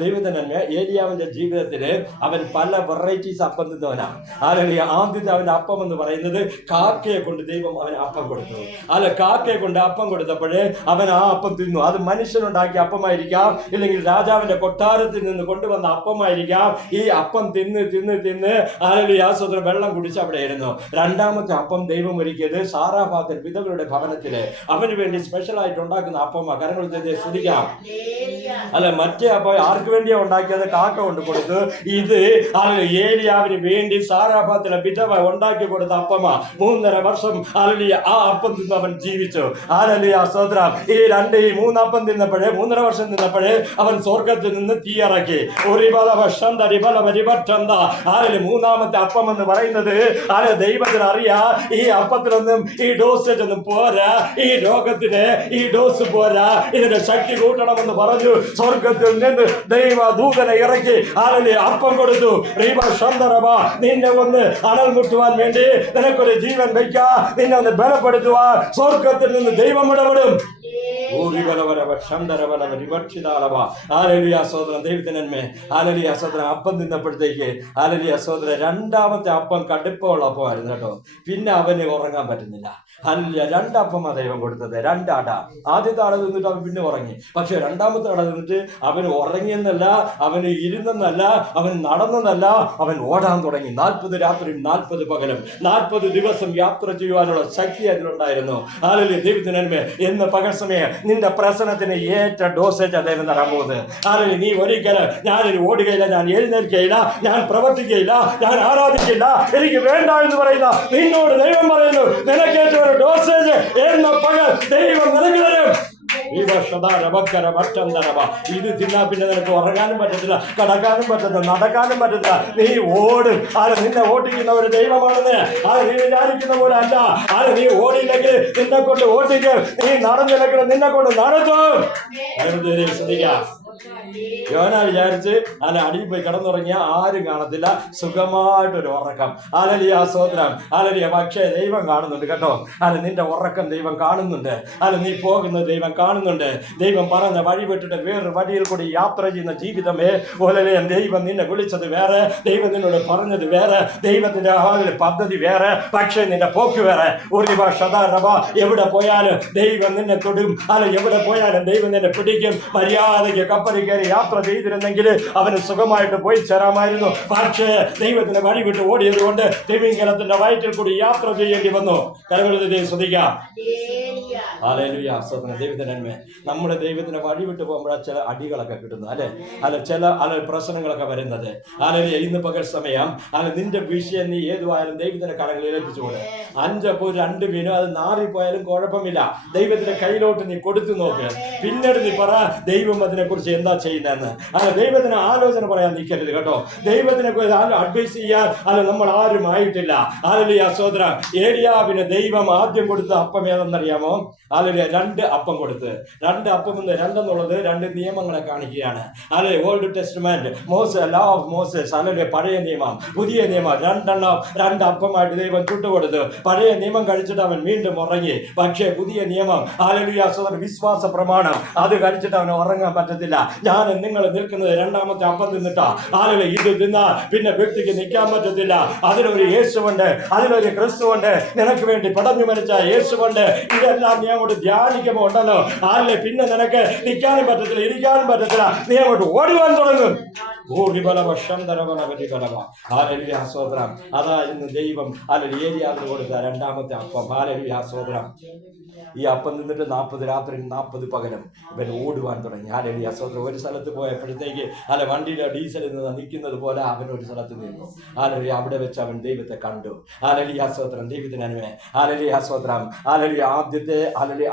ദൈവത്തിന് ഏലിയാവിന്റെ ജീവിതത്തില് അവൻ പല വെറൈറ്റീസ് അപ്പം തിന്നവനാണ്. ആദ്യത്തെ അവന്റെ അപ്പം എന്ന് പറയുന്നത് കാക്കയെ കൊണ്ട് ദൈവം അവന് അപ്പം കൊടുത്തു. കാക്കയെ കൊണ്ട് അപ്പം കൊടുത്തപ്പോഴേ അവൻ ആ അപ്പം തിന്നു. അത് മനുഷ്യനുണ്ടാക്കിയ അപ്പമായിരിക്കാം, ഇല്ലെങ്കിൽ രാജാവിന്റെ കൊട്ടാരത്തിൽ നിന്ന് കൊണ്ടുവന്ന അപ്പമായിരിക്കാം. ഈ അപ്പം തിന്ന് തിന്ന് തിന്ന് ആസോദരം വെള്ളം കുടിച്ച് അവിടെ ഇരുന്നു. രണ്ടാമത്തെ അപ്പം ദൈവം ഒരുക്കിയത് സാറാഫാത്തിൽ വിധവരുടെ ഭവനത്തില് അവന് വേണ്ടി സ്പെഷ്യൽ ആയിട്ട് ഉണ്ടാക്കുന്ന അപ്പമാ. കരങ്ങൾ ശ്രദ്ധിക്കാം. മറ്റേ അപ്പം ആർക്ക് വേണ്ടിയാ ഉണ്ടാക്കിയത്? കാക്ക കൊണ്ട് കൊടുത്തു. ഇത് ഏലിയാവിന് വേണ്ടി സാറാഫാത്തിലെ വിധവ ഉണ്ടാക്കി കൊടുത്ത അപ്പമാ. 3.5 വർഷം ആ അപ്പം തിന്ന് അവൻ ജീവിച്ചു. സ്തോത്രം. ഈ 3 അപ്പം തിന്നപ്പോഴേ, 3.5 വർഷം തിന്നപ്പോഴേ അവൻ സ്വർഗത്തിൽ നിന്ന് തീയിറക്കി. മൂന്നാമത്തെ അപ്പം എന്ന് പറയുന്നത് ദൈവത്തിന് അറിയാം, ഈ അപ്പത്തിനൊന്നും ഈ ഡോസേജ് ഒന്നും പോരാ, ഈ രോഗത്തിന് ഈ ഡോസ് പോരാ, ഇതിന്റെ ശക്തി കൂട്ടണമെന്ന് പറഞ്ഞു സ്വർഗത്തിൽ നിന്ന് ദൈവദൂതനെ ഇറക്കി അപ്പം കൊടുത്തു. നിന്നെ ഒന്ന് അണൽ മുട്ടുവാൻ വേണ്ടി, നിനക്കൊരു ജീവൻ വയ്ക്കാ, നിന്നെ ഒന്ന് ബലപ്പെടുത്തുവാൻ സ്വർഗത്തിൽ നിന്ന് ദൈവം ഇടപെടും. അപ്പം തിന്നപ്പോഴത്തേക്ക് രണ്ടാമത്തെ അപ്പം കടുപ്പമുള്ള അപ്പമായിരുന്നു കേട്ടോ. പിന്നെ അവന് ഉറങ്ങാൻ പറ്റുന്നില്ല. രണ്ടപ്പമാ ദൈവം കൊടുത്തത്, 2 അട. ആദ്യത്തെ അട തിന്നിട്ട് അവൻ പിന്നെ ഉറങ്ങി. പക്ഷെ രണ്ടാമത്തെ അട തിന്നിട്ട് അവന് ഉറങ്ങിയെന്നല്ല, അവന് ഇരുന്നെന്നല്ല, അവൻ നടന്നെന്നല്ല, അവൻ ഓടാൻ തുടങ്ങി. 40 രാത്രിയും 40 പകലും 40 ദിവസം യാത്ര ചെയ്യുവാനുള്ള ശക്തി അതിലുണ്ടായിരുന്നു. ദൈവത്തിന് എന്ന് പകൽ സമയം നിന്റെ പ്രശ്നത്തിന് ഏറ്റ ഡോസേജ് ദൈവം തരാൻ പോകുന്നത്. നീ ഒരിക്കലും ഞാനൊരു ഓടുകയില്ല, ഞാൻ എഴുന്നേൽക്കുകയില്ല, ഞാൻ പ്രവർത്തിക്കുകയില്ല, ഞാൻ ആരാധിക്കില്ല, എനിക്ക് വേണ്ട എന്ന് പറയുന്ന നിന്നോട് ദൈവം പറയുന്നു, നിനക്കേറ്റ ഒരു ഡോസേജ് എന്ന പകൽ ദൈവം നിനക്ക് തരും. ഇത് തിന്നാ പിന്നെ നിനക്ക് ഉറങ്ങാനും പറ്റത്തില്ല, കിടക്കാനും പറ്റത്തില്ല, നടക്കാനും പറ്റത്തില്ല. നീ ഓടും. നിന്നെ ഓടിക്കുന്ന ഒരു ദൈവമാണെന്ന് നീ വിചാരിക്കുന്ന പോലെ അല്ല. നീ ഓടിയില്ലെങ്കിൽ നിന്നെ കൊണ്ട് ഓടിക്കും, നീ നടന്നില്ലെങ്കിൽ നിന്നെ കൊണ്ട് നടത്തും. ശ്രദ്ധിക്കാം. യോന വിചാരിച്ച് അടിയിൽ പോയി കിടന്നുറങ്ങിയ ആരും കാണത്തില്ല, സുഖമായിട്ടൊരു ഉറക്കം. സ്തോത്രം. പക്ഷേ ദൈവം കാണുന്നുണ്ട് കേട്ടോ. നിന്റെ ഉറക്കം ദൈവം കാണുന്നുണ്ട്. നീ പോകുന്നത് ദൈവം കാണുന്നുണ്ട്. ദൈവം പറഞ്ഞ വഴി വിട്ടിട്ട് വേറൊരു വഴിയിൽ കൂടി യാത്ര ചെയ്യുന്ന ജീവിതമേ ദൈവം നിന്നെ വിളിച്ചത് വേറെ, ദൈവം നിന്നോട് പറഞ്ഞത് വേറെ, ദൈവത്തിന്റെ പദ്ധതി വേറെ, പക്ഷേ നിന്റെ പോക്ക് വേറെ. എവിടെ പോയാലും ദൈവം നിന്നെ തൊടും. എവിടെ പോയാലും ദൈവം നിന്നെ പിടിക്കും. മര്യാദയ്ക്ക് കപ്പലിൽ കയറി യാത്ര ചെയ്തിരുന്നെങ്കിൽ അവന് സുഖമായിട്ട് പോയി ചേരാമായിരുന്നു. പക്ഷേ ദൈവത്തിന് വഴി വിട്ട് ഓടിയത് കൊണ്ട് തിമിംഗലത്തിന്റെ വയറ്റിൽ കൂടി യാത്ര ചെയ്യേണ്ടി വന്നു. കരങ്ങളിൽ ശ്രദ്ധിക്കാം. ദൈവത്തിന് നന്മ. നമ്മുടെ ദൈവത്തിന് വഴി വിട്ട് പോകുമ്പോഴാണ് ചില അടികളൊക്കെ കിട്ടുന്നത്, അല്ലെ ചില പ്രശ്നങ്ങളൊക്കെ വരുന്നത്. ഇന്ന് പകൽ സമയം നിന്റെ വിഷയം നീ ഏതുവായാലും ദൈവത്തിന്റെ കരങ്ങളിൽ ഏൽപ്പിച്ചുകൂടെ. 5 മീനും അത് നാറിപ്പോയാലും കുഴപ്പമില്ല, ദൈവത്തിന്റെ കയ്യിലോട്ട് നീ കൊടുത്തു നോക്ക്. പിന്നീട് നീ പറ ദൈവം അതിനെ കുറിച്ച് എന്താ ചെയ്യുന്നതെന്ന്. ദൈവത്തിന് ആലോചന പറയാൻ നിൽക്കരുത് കേട്ടോ. ദൈവത്തിനെ കുറിച്ച് അഡ്വൈസ് ചെയ്യാൻ നമ്മൾ ആരും ആയിട്ടില്ല. സ്തോത്രം. ഏലിയാവിന് ദൈവം ആദ്യം കൊടുത്ത അപ്പം ഏതെന്നറിയാമോ? 2 അപ്പം കൊടുത്ത്. 2 അപ്പം എന്നുള്ളത് 2 നിയമങ്ങളെ കാണിക്കുകയാണ്. Old testament, law of Moses, പഴയ നിയമം, പുതിയ നിയമം. 2 അപ്പമായിട്ട് ദൈവം ചുട്ടുകൊടുത്തു. പഴയ നിയമം കഴിച്ചിട്ട് അവൻ വീണ്ടും ഉറങ്ങി. പക്ഷേ പുതിയ നിയമം വിശ്വാസ പ്രമാണം, അത് കഴിച്ചിട്ട് അവന് ഉറങ്ങാൻ പറ്റത്തില്ല. ഞാൻ നിങ്ങൾ നിൽക്കുന്നത് 2ാമത്തെ അപ്പം തിന്നിട്ടാ. ഇത് തിന്നാൽ പിന്നെ വ്യക്തിക്ക് നിൽക്കാൻ പറ്റത്തില്ല. അതിലൊരു യേശുവുണ്ട്, അതിലൊരു ക്രിസ്തുവുണ്ട്, നിനക്ക് വേണ്ടി പടഞ്ഞു മരിച്ച യേശുവുണ്ട്. ഇതെല്ലാം നീ അങ്ങോട്ട് ധ്യാനിക്കുമ്പോ ഉണ്ടല്ലോ, പിന്നെ നിനക്ക് നിൽക്കാനും പറ്റത്തില്ല, ഇരിക്കാനും പറ്റത്തില്ല. നീ അങ്ങോട്ട് ഓടുവാൻ തുടങ്ങും. അതായിരുന്നു ദൈവം ഏലിയാവിന് കൊടുത്ത 2ാമത്തെ അപ്പം. സ്തോത്രം. ഈ അപ്പം നിന്നിട്ട് 40 രാത്രി 40 പകലും ഇവൻ ഓടുവാൻ തുടങ്ങി. സ്തോത്രം. ഒരു സ്ഥലത്ത് പോയപ്പോഴത്തേക്ക് വണ്ടിയുടെ ഡീസലിൽ നിന്ന് നിൽക്കുന്നത് പോലെ അവൻ ഒരു സ്ഥലത്ത് നിന്നു. അവിടെ വെച്ച് അവൻ ദൈവത്തെ കണ്ടു. സ്തോത്രം. ദൈവത്തിന് അനുമേ. സ്തോത്രം. ആദ്യത്തെ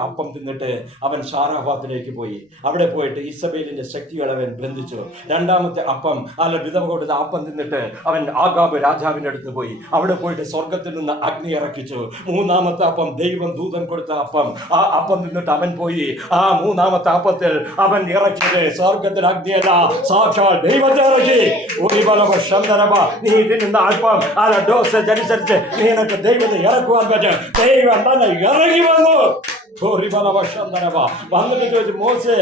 അപ്പം തിന്നിട്ട് അവൻ സാറാഫാത്തിലേക്ക് പോയി. അവിടെ പോയിട്ട് ഇസബേലിന്റെ ശക്തികൾ അവൻ ബന്ധിച്ചു. 2ാമത്തെ അപ്പം വിധവ കൊടുത്ത അപ്പം തിന്നിട്ട് അവൻ ആഗാബ് രാജാവിന്റെ അടുത്ത് പോയി. അവിടെ പോയിട്ട് സ്വർഗത്തിൽ നിന്ന് അഗ്നി ഇറക്കിച്ചു. 3ാമത്തെ അപ്പം ദൈവം ദൂതൻ കൊടുത്ത അപ്പം. ആ അപ്പം തിന്നിട്ട് അവൻ പോയി. ആ 3ാമത്തെ അപ്പത്തിൽ അവൻ ഇറക്കിയത് സ്വർഗത്തിൽ അഗ്നിയല്ല, സാക്ഷാൽ ദൈവത്തെ ഇറക്കി. നീ തിന്നുന്ന അപ്പം ഡോസേജ് അനുസരിച്ച് നിനക്ക് ദൈവത്തെ ഇറക്കുവാൻ പറ്റും. ദൈവം തന്നെ ഇറങ്ങി വന്നു. വന്നിട്ട് ചോദിച്ചു, മോശെ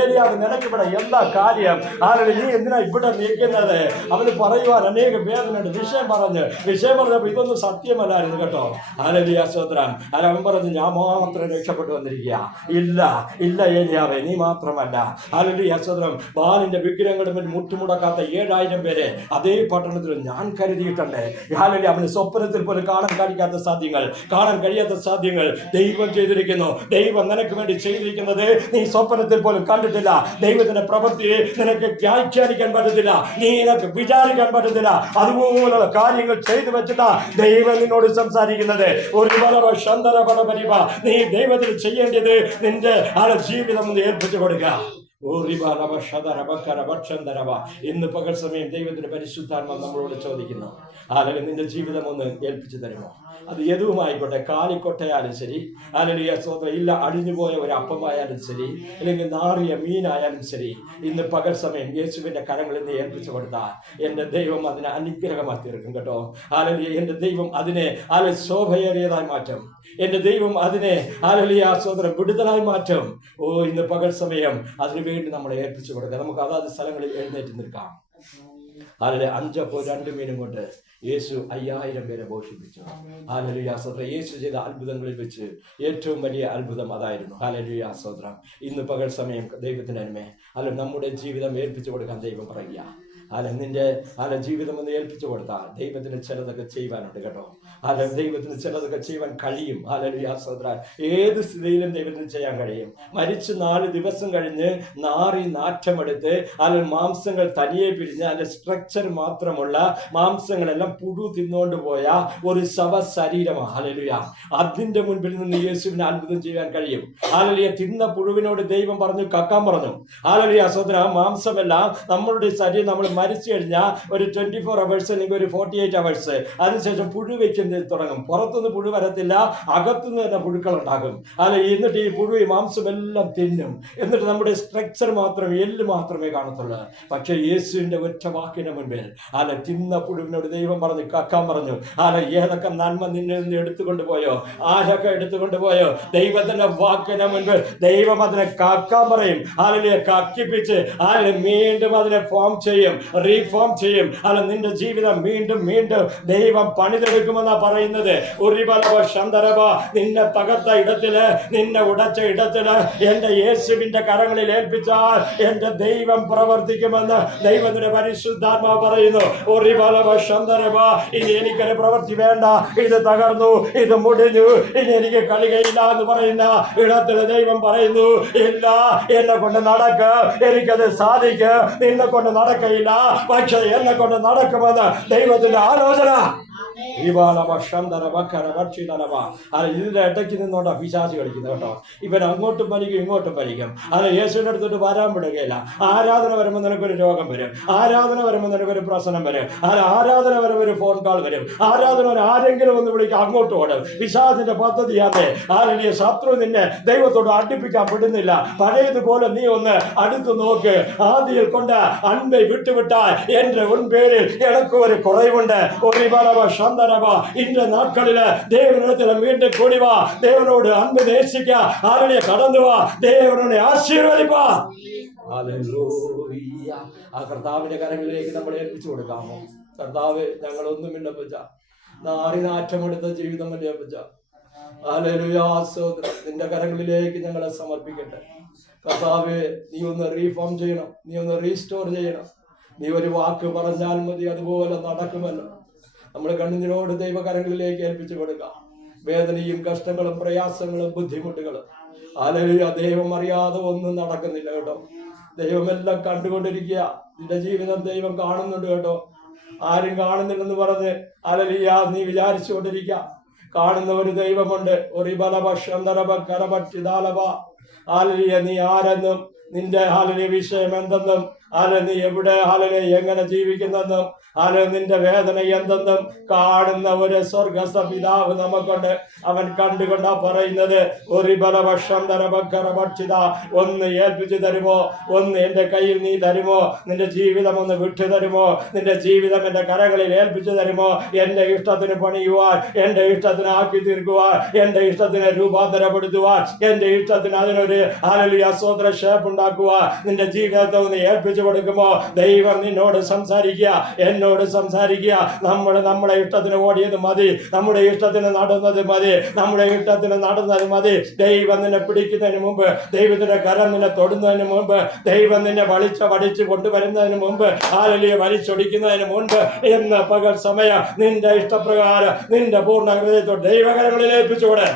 ഏലിയാവ് നിനക്ക് ഇവിടെ എന്താ കാര്യം? നീ എന്തിനാ ഇവിടെ നിൽക്കുന്നത്? അവന് പറയുവാൻ അനേക വേദനയുണ്ട്. വിഷയം പറഞ്ഞപ്പോ ഇതൊന്നും സത്യമല്ലായിരുന്നു കേട്ടോ. സ്തോത്രം. അവൻ പറഞ്ഞു, ഞാൻ മാത്രം രക്ഷപ്പെട്ടു വന്നിരിക്കുക. ഇല്ല ഏലിയാവേ, നീ മാത്രമല്ല. സ്തോത്രം. ബാലിന്റെ വിഗ്രഹങ്ങളുടെ മേൽ മുട്ടുമുടക്കാത്ത 7000 പേരെ അതേ പട്ടണത്തിൽ ഞാൻ കരുതിയിട്ടുണ്ട്. അവന് സ്വപ്നത്തിൽ പോലും കാണാൻ കഴിയാത്ത സാധ്യങ്ങൾ ദൈവം ചെയ്തിരിക്കുന്നു. ദൈവം നിനക്ക് വേണ്ടി ചെയ്തിരിക്കുന്നത് നീ സ്വപ്നത്തിൽ പോലും കണ്ടിട്ടില്ല. ദൈവത്തിന്റെ പ്രവൃത്തിയെ നിനക്ക് വ്യാഖ്യാനിക്കാൻ പറ്റത്തില്ല, നിനക്ക് വിചാരിക്കാൻ പറ്റത്തില്ല. അതുപോലുള്ള കാര്യങ്ങൾ ചെയ്തു വെച്ചിട്ടാ ദൈവം നിന്നോട് സംസാരിക്കുന്നത്. നീ ദൈവത്തിന് ചെയ്യേണ്ടത് നിന്റെ ജീവിതം ഒന്ന് ഏൽപ്പിച്ചു കൊടുക്കുക. ഇന്ന് പകൽ സമയം ദൈവത്തിന്റെ പരിശുദ്ധാത്മ നമ്മളോട് ചോദിക്കുന്നു, നിന്റെ ജീവിതം ഒന്ന് ഏൽപ്പിച്ചു തരുമോ? അത് എതുവുമായിക്കോട്ടെ, കാലിക്കൊട്ടയാലും ശരി, ഇല്ല അഴിഞ്ഞുപോയ ഒരു അപ്പമായാലും ശരി, അല്ലെങ്കിൽ നാറിയ മീനായാലും ശരി, ഇന്ന് പകൽ സമയം യേശുവിന്റെ കരങ്ങളിൽ നിന്ന് ഏൽപ്പിച്ചു കൊടുത്താൽ എൻ്റെ ദൈവം അതിനെ അനുഗ്രഹമായി തീർക്കും കേട്ടോ. എൻ്റെ ദൈവം അതിനെ ശോഭയേറിയതായി മാറ്റും. എൻ്റെ ദൈവം അതിനെ സ്വതന്ത്രം വിടുതലായി മാറ്റും. ഇന്ന് പകൽ സമയം അതിനുവേണ്ടി നമ്മളെ ഏൽപ്പിച്ചു കൊടുക്കുക. നമുക്ക് അതാത് സ്ഥലങ്ങളിൽ എഴുന്നേറ്റ് നിൽക്കാം. 5 അപ്പോൾ 2 മീനും കൊണ്ട് യേശു 5000 പേരെ പോഷിപ്പിച്ചു. സ്തോത്രം. യേശു ചെയ്ത അത്ഭുതങ്ങളിൽ വെച്ച് ഏറ്റവും വലിയ അത്ഭുതം അതായിരുന്നു. സ്തോത്രം. ഇന്ന് പകൽ സമയം ദൈവത്തിന് നന്മ നമ്മുടെ ജീവിതം ഏൽപ്പിച്ചു കൊടുക്കാൻ ദൈവം പറയുക. നിന്റെ ജീവിതം ഒന്ന് ഏൽപ്പിച്ചു കൊടുത്താൽ ദൈവത്തിന് ചിലതൊക്കെ ചെയ്യുവാനുണ്ട് കേട്ടോ. ദൈവത്തിന് ചിലതൊക്കെ ചെയ്യുവാൻ കഴിയും. ഏത് സ്ഥിതിയിലും ദൈവത്തിന് ചെയ്യാൻ കഴിയും. മരിച്ച് 4 ദിവസം കഴിഞ്ഞ് നാറി നാറ്റമെടുത്ത് മാംസങ്ങൾ തനിയെ പിരിഞ്ഞ് അതിന്റെ സ്ട്രക്ചർ മാത്രമുള്ള മാംസങ്ങളെല്ലാം പുഴു തിന്നുകൊണ്ട് പോയ ഒരു ശവ ശരീരമാണ്. അതിന്റെ മുൻപിൽ നിന്ന് യേശുവിന് അത്ഭുതം ചെയ്യാൻ കഴിയും. തിന്ന പുഴുവിനോട് ദൈവം പറഞ്ഞു, കക്കാൻ പറഞ്ഞു. ആ മാംസമെല്ലാം നമ്മളുടെ ശരീരം നമ്മൾ മരിച്ചു കഴിഞ്ഞാൽ ഒരു 24 hours അല്ലെങ്കിൽ ഒരു 48 hours അതിനുശേഷം പുഴു വെക്കുന്നത് തുടങ്ങും. പുറത്തുനിന്ന് പുഴു വരത്തില്ല, അകത്തുനിന്ന് തന്നെ പുഴുക്കൾ ഉണ്ടാകും. എന്നിട്ട് ഈ പുഴു ഈ മാംസമെല്ലാം തിന്നും. എന്നിട്ട് നമ്മുടെ സ്ട്രക്ചർ മാത്രമേ, എല്ല് മാത്രമേ കാണത്തുള്ളൂ. പക്ഷെ യേശുവിന്റെ ഒറ്റ വാക്കിന് മുൻപിൽ തിന്ന പുഴുവിനോട് ദൈവം പറഞ്ഞു, കക്കാൻ പറഞ്ഞു. ഏതൊക്കെ നന്മ നിന്നിൽ നിന്ന് എടുത്തുകൊണ്ടുപോയോ, ആരൊക്കെ എടുത്തുകൊണ്ടുപോയോ, ദൈവത്തിന്റെ വാക്കിന് മുൻപിൽ ദൈവം അതിനെ കാക്കാൻ പറയും. കക്കിപ്പിച്ച് വീണ്ടും അതിനെ ഫോം ചെയ്യും. റീഫോം ചെയ്യും. അല്ല, നിന്റെ ജീവിതം വീണ്ടും വീണ്ടും ദൈവം പണിതെടുക്കുമെന്നാ പറയുന്നത്. ഒരു ബലവ ശന്തരവ, നിന്നെ തകർത്ത ഇടത്തില്, നിന്നെ ഉടച്ച ഇടത്തില് എന്റെ യേശുവിന്റെ കരങ്ങളിൽ ഏൽപ്പിച്ചാൽ എന്റെ ദൈവം പ്രവർത്തിക്കുമെന്ന് ദൈവത്തിന്റെ പരിശുദ്ധാത്മാവ് പറയുന്നു. ഒരു ബലവ ശന്തരവ, ഇനി എനിക്കൊരു പ്രവൃത്തി വേണ്ട, ഇത് തകർന്നു, ഇത് മുടിഞ്ഞു, ഇനി എനിക്ക് കഴിയുകയില്ല എന്ന് പറയുന്ന ഇടത്തില് ദൈവം പറയുന്നു, ഇല്ല, എന്നെ കൊണ്ട് നടക്ക്, എനിക്കത് സാധിക്കും. നിന്നെ കൊണ്ട് നടക്കയില്ല, പക്ഷെ എന്നെ കൊണ്ട് നടക്കുമെന്ന് ദൈവത്തിന്റെ ആലോചന. ഇതിന്റെ ഇടയ്ക്ക് നിന്നോണ്ടാ പിശാച് കളിക്കുന്നത് കേട്ടോ. ഇവൻ അങ്ങോട്ടും വലിക്കും ഇങ്ങോട്ടും വലിക്കും. അല്ല, യേശുവിന്റെ അടുത്തോട്ട് വരാൻ വിടുകയില്ല. ആരാധന വരുമ്പോൾ നിനക്കൊരു രോഗം വരും, ആരാധന വരുമ്പോൾ നിനക്കൊരു പ്രശ്നം വരും, ആരാധന വരുമ്പോൾ ഒരു ഫോൺ കോൾ വരും, ആരാധന ആരെങ്കിലും ഒന്ന് വിളിക്കുക, അങ്ങോട്ട് ഓടും. പിശാചിന്റെ പദ്ധതിയാണ്. ആരെങ്കിലും ശത്രു നിന്നെ ദൈവത്തോട് അടുപ്പിക്കാൻ വിടുന്നില്ല. പഴയതുപോലെ നീ ഒന്ന് അടുത്ത് നോക്ക്. ആദിയിൽ കൊണ്ട് അൻപை വിട്ടുവിട്ടാൽ എന്റെ പേരിൽ എനിക്ക് ഒരു കുറവുണ്ട്. ഒരു ശന്തരവ, ഇന്റെ നാட்களிല് ദേവനിടത്തില് വീണ്ടും കൂടി വാ, ദേവനോട് അൻപ് ദേശിക്ക, ആരുടെ കടന്നു വാ, ദേവനെ ആശീർവദിപ്പാ. ആ കർത്താവിന്റെ കരങ്ങളിലേക്ക് നമ്മളെ ഏൽപ്പിച്ചു കൊടുക്കാമോ? കർത്താവ്, ഞങ്ങളൊന്നുമില്ലപ്പച്ച, നാറിനാറ്റമെടുത്ത ജീവിതമല്ലപ്പച്ച. നിന്റെ കരങ്ങളിലേക്ക് ഞങ്ങളെ സമർപ്പിക്കട്ടെ. കർത്താവെ, നീ ഒന്ന് റീഫോം ചെയ്യണം, നീ ഒന്ന് റീസ്റ്റോർ ചെയ്യണം. നീ ഒരു വാക്ക് പറഞ്ഞാൽ മതി, അതുപോലെ നടക്കുമല്ലോ. നമ്മൾ കണ്ണുനീരോട് ദൈവകരങ്ങളിലേക്ക് ഏൽപ്പിച്ചു കൊടുക്കാം. വേദനയും കഷ്ടങ്ങളും പ്രയാസങ്ങളും ബുദ്ധിമുട്ടുകളും, ഹല്ലേലൂയ, ദൈവം അറിയാതെ ഒന്നും നടക്കുന്നില്ല കേട്ടോ. ദൈവമെല്ലാം കണ്ടുകൊണ്ടിരിക്കുക. നിന്റെ ജീവിതം ദൈവം കാണുന്നുണ്ട് കേട്ടോ. ആരും കാണുന്നില്ലെന്ന് പറഞ്ഞ് ഹല്ലേലൂയ നീ വിചാരിച്ചുകൊണ്ടിരിക്കുക. കാണുന്ന ഒരു ദൈവമുണ്ട്. ഒരു ഹല്ലേലൂയ, നീ ആരെന്നും നിന്റെ ഹല്ലേലൂയ വിഷയം എന്തെന്നും, നീ എവിടെ ഹല്ലേലൂയ എങ്ങനെ ജീവിക്കുന്നെന്നും, നിന്റെ വേദന എന്തെന്നും കാണുന്ന ഒരു സ്വർഗസ്ഥ പിതാവ് നമുക്കുണ്ട്. അവൻ കണ്ടുകൊണ്ടാ പറയുന്നത്, ഒരു ബലഭക്ഷന്തരഭക്ഷത, ഒന്ന് ഏൽപ്പിച്ചു തരുമോ? ഒന്ന് എന്റെ കയ്യിൽ നീ തരുമോ? നിന്റെ ജീവിതം ഒന്ന് വിട്ടു തരുമോ? നിന്റെ ജീവിതം എന്റെ കരകളിൽ ഏൽപ്പിച്ചു തരുമോ? എന്റെ ഇഷ്ടത്തിന് പണിയുവാൻ, എന്റെ ഇഷ്ടത്തിന് ആക്കി തീർക്കുവാൻ, എന്റെ ഇഷ്ടത്തിന് രൂപാന്തരപ്പെടുത്തുവാൻ, എന്റെ ഇഷ്ടത്തിന് അതിനൊരു ഹല്ലേലൂയ സ്വതന്ത്ര ഷേപ്പ് ഉണ്ടാക്കുവാൻ നിന്റെ ജീവിതത്തെ ഒന്ന് ഏൽപ്പിച്ചു കൊടുക്കുമോ? ദൈവം നിന്നോട് സംസാരിക്കുക, എന്നോട് സംസാരിക്കുക. നമ്മുടെ ഇഷ്ടത്തിന് ഓടിയത് മതി, നമ്മുടെ ഇഷ്ടത്തിന് നടന്നത് മതി, നമ്മുടെ ഇഷ്ടത്തിന് നടന്നത് മതി. ദൈവം നിന്നെ പിടിക്കുന്നതിന് മുമ്പ്, ദൈവത്തിന്റെ കരം നിന്നെ തൊടുന്നതിന് മുമ്പ്, ദൈവം നിന്നെ വടിച്ച് കൊണ്ടുവരുന്നതിന് മുമ്പ്, ഹല്ലേലൂയ വലിച്ചൊടിക്കുന്നതിന് മുൻപ്, എന്ന പകൽ സമയം നിന്റെ ഇഷ്ടപ്രകാരം നിന്റെ പൂർണ്ണ ഹൃദയത്തോട് ദൈവകരങ്ങളിൽ ഏൽപ്പിച്ചുകൂടെ.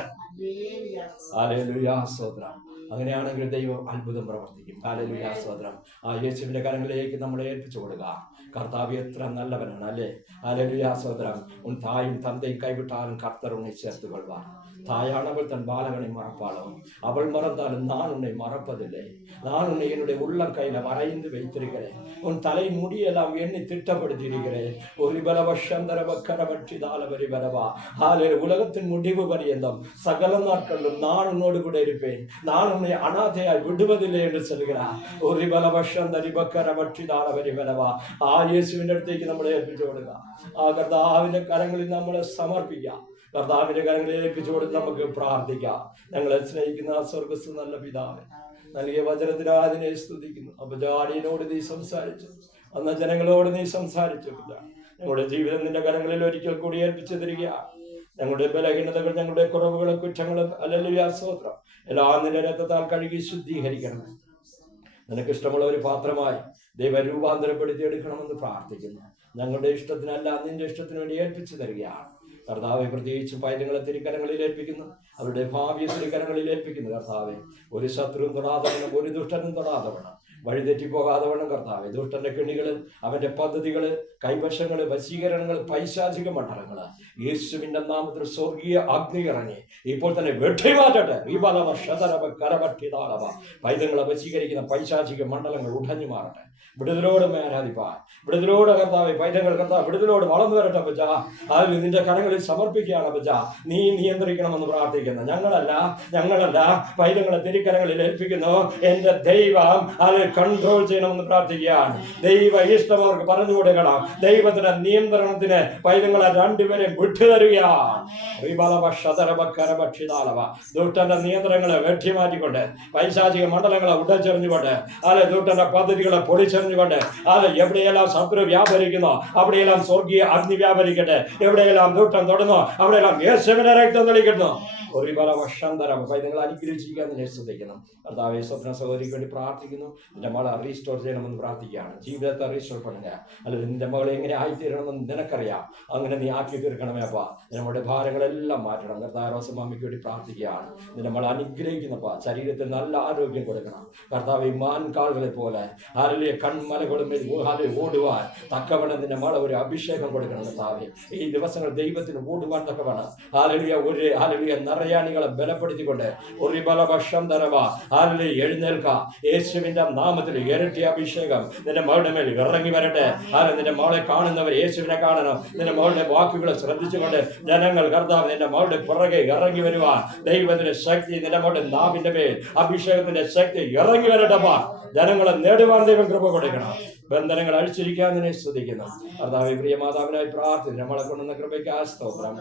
ഹല്ലേലൂയ, സ്തോത്രം. അങ്ങനെയാണെങ്കിൽ ദൈവം അത്ഭുതം പ്രവർത്തിക്കും. ഹല്ലേലൂയ, സ്തോത്രം. ആ യേശുവിന്റെ കരങ്ങളിലേക്ക് നമ്മളെ ഏൽപ്പിച്ചു കൊടുക്കുക. കർത്താവ് എത്ര നല്ലവനാണ് അല്ലേ? ഹല്ലേലൂയ, സ്തോത്രം. ഉൻ തായും തന്തയും കൈവിട്ടാലും കർത്തർ ഉன்னை சேர்த்து கொள்வார். தாயானவள் தன் பாலகனை மறப்பாளோ, அவள் மறந்தாலும் நான் உன்னை மறப்பதில்லை. நான் உன்னை என்னுடைய உள்ளம் கையில வரைந்து வைத்திருக்கிறேன். உன் தலை முடியெல்லாம் எண்ணி திட்டப்படுத்தி இருக்கிறேன். ஒரு பலவஷந்தரவக்கரவற்றி தாளவரி பரவா. ஹல்லேலூயா, உலகத்தின் முடிவு பரியந்தம் சகல நாட்களிலும் நான் உன்னோடு கூட இருப்பேன். நான் உன்னை அனாதையாய் விடுவதில்லை என்று சொல்கிறார். ஒரு பலவஷந்தரிபக்கரவற்றி தாளவரி பரவா. ആ യേശുവിന്റെ അടുത്തേക്ക് നമ്മളെ ഏൽപ്പിച്ചു കൊടുക്കുക. ആ കർത്താവിന്റെ കരങ്ങളിൽ നമ്മളെ സമർപ്പിക്കാം. കർത്താവിന്റെ കരങ്ങളിൽ ഏൽപ്പിച്ചു കൊടുത്ത് നമുക്ക് പ്രാർത്ഥിക്കാം. ഞങ്ങളെ സ്നേഹിക്കുന്ന സ്വർഗ്ഗസ്ഥ നല്ല പിതാവേ, നൽകിയ വചനത്തിനാ അതിനെ സ്തുതിക്കുന്നു. അപ്പൊ ജാടിയനോട് നീ സംസാരിച്ചു, അന്ന് ജനങ്ങളോട് നീ സംസാരിച്ചു. ഞങ്ങളുടെ ജീവിതം നിന്റെ കരങ്ങളിൽ ഒരിക്കൽ കൂടി ഏൽപ്പിച്ചു തരിക. ഞങ്ങളുടെ ബലഹീനതകൾ, ഞങ്ങളുടെ കുറവുകളും കുറ്റങ്ങളും ഹല്ലേലൂയ, സ്തോത്രം, എല്ലാം നിന്റെ രക്തത്താൽ കഴുകി ശുദ്ധീകരിക്കണം. നിനക്ക് ഇഷ്ടമുള്ള ഒരു പാത്രമായി ദൈവം രൂപാന്തരപ്പെടുത്തി എടുക്കണമെന്ന് പ്രാർത്ഥിക്കുന്നു. ഞങ്ങളുടെ ഇഷ്ടത്തിനല്ല, നിന്റെ ഇഷ്ടത്തിന് വേണ്ടി ഏൽപ്പിച്ചു തരികയാണ്. കർത്താവെ, പ്രത്യേകിച്ച് പൈതങ്ങളെ തിരുക്കരങ്ങളിൽ ഏൽപ്പിക്കുന്നു, അവരുടെ ഭാവിയെ തിരുക്കരങ്ങളിൽ ഏൽപ്പിക്കുന്നു. കർത്താവെ, ഒരു ശത്രുവും തൊടാതെ വേണം, ഒരു ദുഷ്ടനും തൊടാതെ വേണം, വഴിതെറ്റിപ്പോകാതെ വേണം. കർത്താവെ, ദുഷ്ടന്റെ കെണികള്, അവന്റെ പദ്ധതികള്, കൈവശങ്ങള്, വശീകരണങ്ങൾ, പൈശാചിക മണ്ഡലങ്ങള് യേശുവിന്റെ നാമത്തിൽ സ്വർഗീയ അഗ്നി ഇറങ്ങി ഇപ്പോൾ തന്നെ വെട്ടിമാറ്റട്ടെ. പൈതങ്ങളെ വശീകരിക്കുന്ന പൈശാചിക മണ്ഡലങ്ങൾ ഉടഞ്ഞു മാറട്ടെ. വിടുതലോട് ആരാധിപ്പാൻ, വിടുതലോട് കർത്താവെ, പൈതങ്ങൾ കർത്താവ് വിടുതലോട് വളർന്നു വരട്ടെ. പച്ച അതിൽ നിന്റെ കരങ്ങളിൽ സമർപ്പിക്കുകയാണ്. പച്ച നീ നിയന്ത്രിക്കണമെന്ന് പ്രാർത്ഥിക്കുന്നു. ഞങ്ങളല്ല പൈതങ്ങളെ തിരുക്കരങ്ങളിൽ ഏൽപ്പിക്കുന്നു. എന്റെ ദൈവം അത് കൺട്രോൾ ചെയ്യണമെന്ന് പ്രാർത്ഥിക്കുകയാണ്. ദൈവ ഇഷ്ടം അവർക്ക് പറഞ്ഞു കൊടുക്കണം. ദൈവത്തിന്റെ നിയന്ത്രണത്തിന് പൈതങ്ങളെ രണ്ടുപേരെ വിട്ടുതരികയാണ്. ദുഷ്ടന്റെ നിയന്ത്രണങ്ങളെ വെട്ടിമാറ്റിക്കൊണ്ട്, പൈശാചിക മണ്ഡലങ്ങളെ ഉടച്ചെറിഞ്ഞുകൊണ്ട്, ദുഷ്ടന്റെ പദ്ധതികളെ പൊളിച്ചെറിഞ്ഞുകൊണ്ട്, എവിടെയെല്ലാം ശത്രു വ്യാപരിക്കുന്നോ അവിടെയെല്ലാം സ്വർഗീയ അഗ്നി വ്യാപരിക്കട്ടെ. എവിടെയെല്ലാം ദുഷ്ടം തൊടുന്നോ അവിടെയെല്ലാം യേശുവിന്റെ രക്തം തെളിക്കുന്നു. ഒരു പല വർഷാന്തരം പൈതങ്ങൾ അനുഗ്രഹിച്ചിരിക്കാൻ തന്നെ ശ്രദ്ധിക്കണം. കർത്താവേ, സ്വപ്ന സഹോദരിക്ക് വേണ്ടി പ്രാർത്ഥിക്കുന്നു. നിന്റെ മകളെ റീസ്റ്റോർ ചെയ്യണമെന്ന് പ്രാർത്ഥിക്കുകയാണ്. ജീവിതത്തെ റീസ്റ്റോർ பண்ணுங்க. അല്ലെങ്കിൽ നിന്റെ മകളെ എങ്ങനെ ആയിത്തീരണമെന്ന് നിനക്കറിയാം. അങ്ങനെ നീ ആക്കി തീർക്കണമേ അപ്പാ. നമ്മുടെ ഭാരങ്ങളെല്ലാം മാറ്റണം. കർത്താവ് റോസമാമിക്ക് വേണ്ടി പ്രാർത്ഥിക്കുകയാണ്. നിന്റെ മകളെ അനുഗ്രഹിക്കുന്നപ്പാ. ശരീരത്തിൽ നല്ല ആരോഗ്യം കൊടുക്കണം. കർത്താവ് മാൻകാളുകളെ പോലെ ആരലിയ കൺമലകളും ഓടുവാൻ തക്കവണ്ണം നിന്റെ മകളെ ഒരു അഭിഷേകം കൊടുക്കണം. കർത്താവേ, ഈ ദിവസങ്ങൾ ദൈവത്തിന് ഓടുവാൻ തക്കവണ്ണം ഹാലലിയ നിറയാണികളെ ബലപ്പെടുത്തിക്കൊണ്ട് ഒരു ബലഭക്ഷം തരവാ ഹാലലിയ എഴുന്നേൽക്ക. യേശുവിന്റെ നാമത്തിൽ ഇരട്ടി അഭിഷേകം നിന്റെ മകളുടെ മേൽ ഇറങ്ങി വരട്ടെ. നിന്റെ മകളെ കാണുന്നവർ യേശുവിനെ കാണണം. നിന്റെ മകളുടെ വാക്കുകളെ ശ്രദ്ധിച്ചുകൊണ്ട് ജനങ്ങൾ കർത്താവ് നിന്റെ മകളുടെ പുറകെ ഇറങ്ങി വരുവാൻ ദൈവത്തിന്റെ ശക്തി നിന്റെ മകളുടെ നാവിന്റെ മേൽ അഭിഷേകത്തിന്റെ ശക്തി ഇറങ്ങി വരട്ടപ്പാ. ജനങ്ങളെ നേടുവാൻ ദൈവം കൃപ കൊടുക്കണം. ബന്ധനങ്ങൾ അഴിച്ചിരിക്കാൻ തന്നെ ശ്രദ്ധിക്കുന്നു. കർത്താവേ, പ്രിയ മാതാവിനായി പ്രാർത്ഥന നമ്മളെ കൊണ്ടുവന്ന കൃപയ്ക്ക് സ്തോത്രം.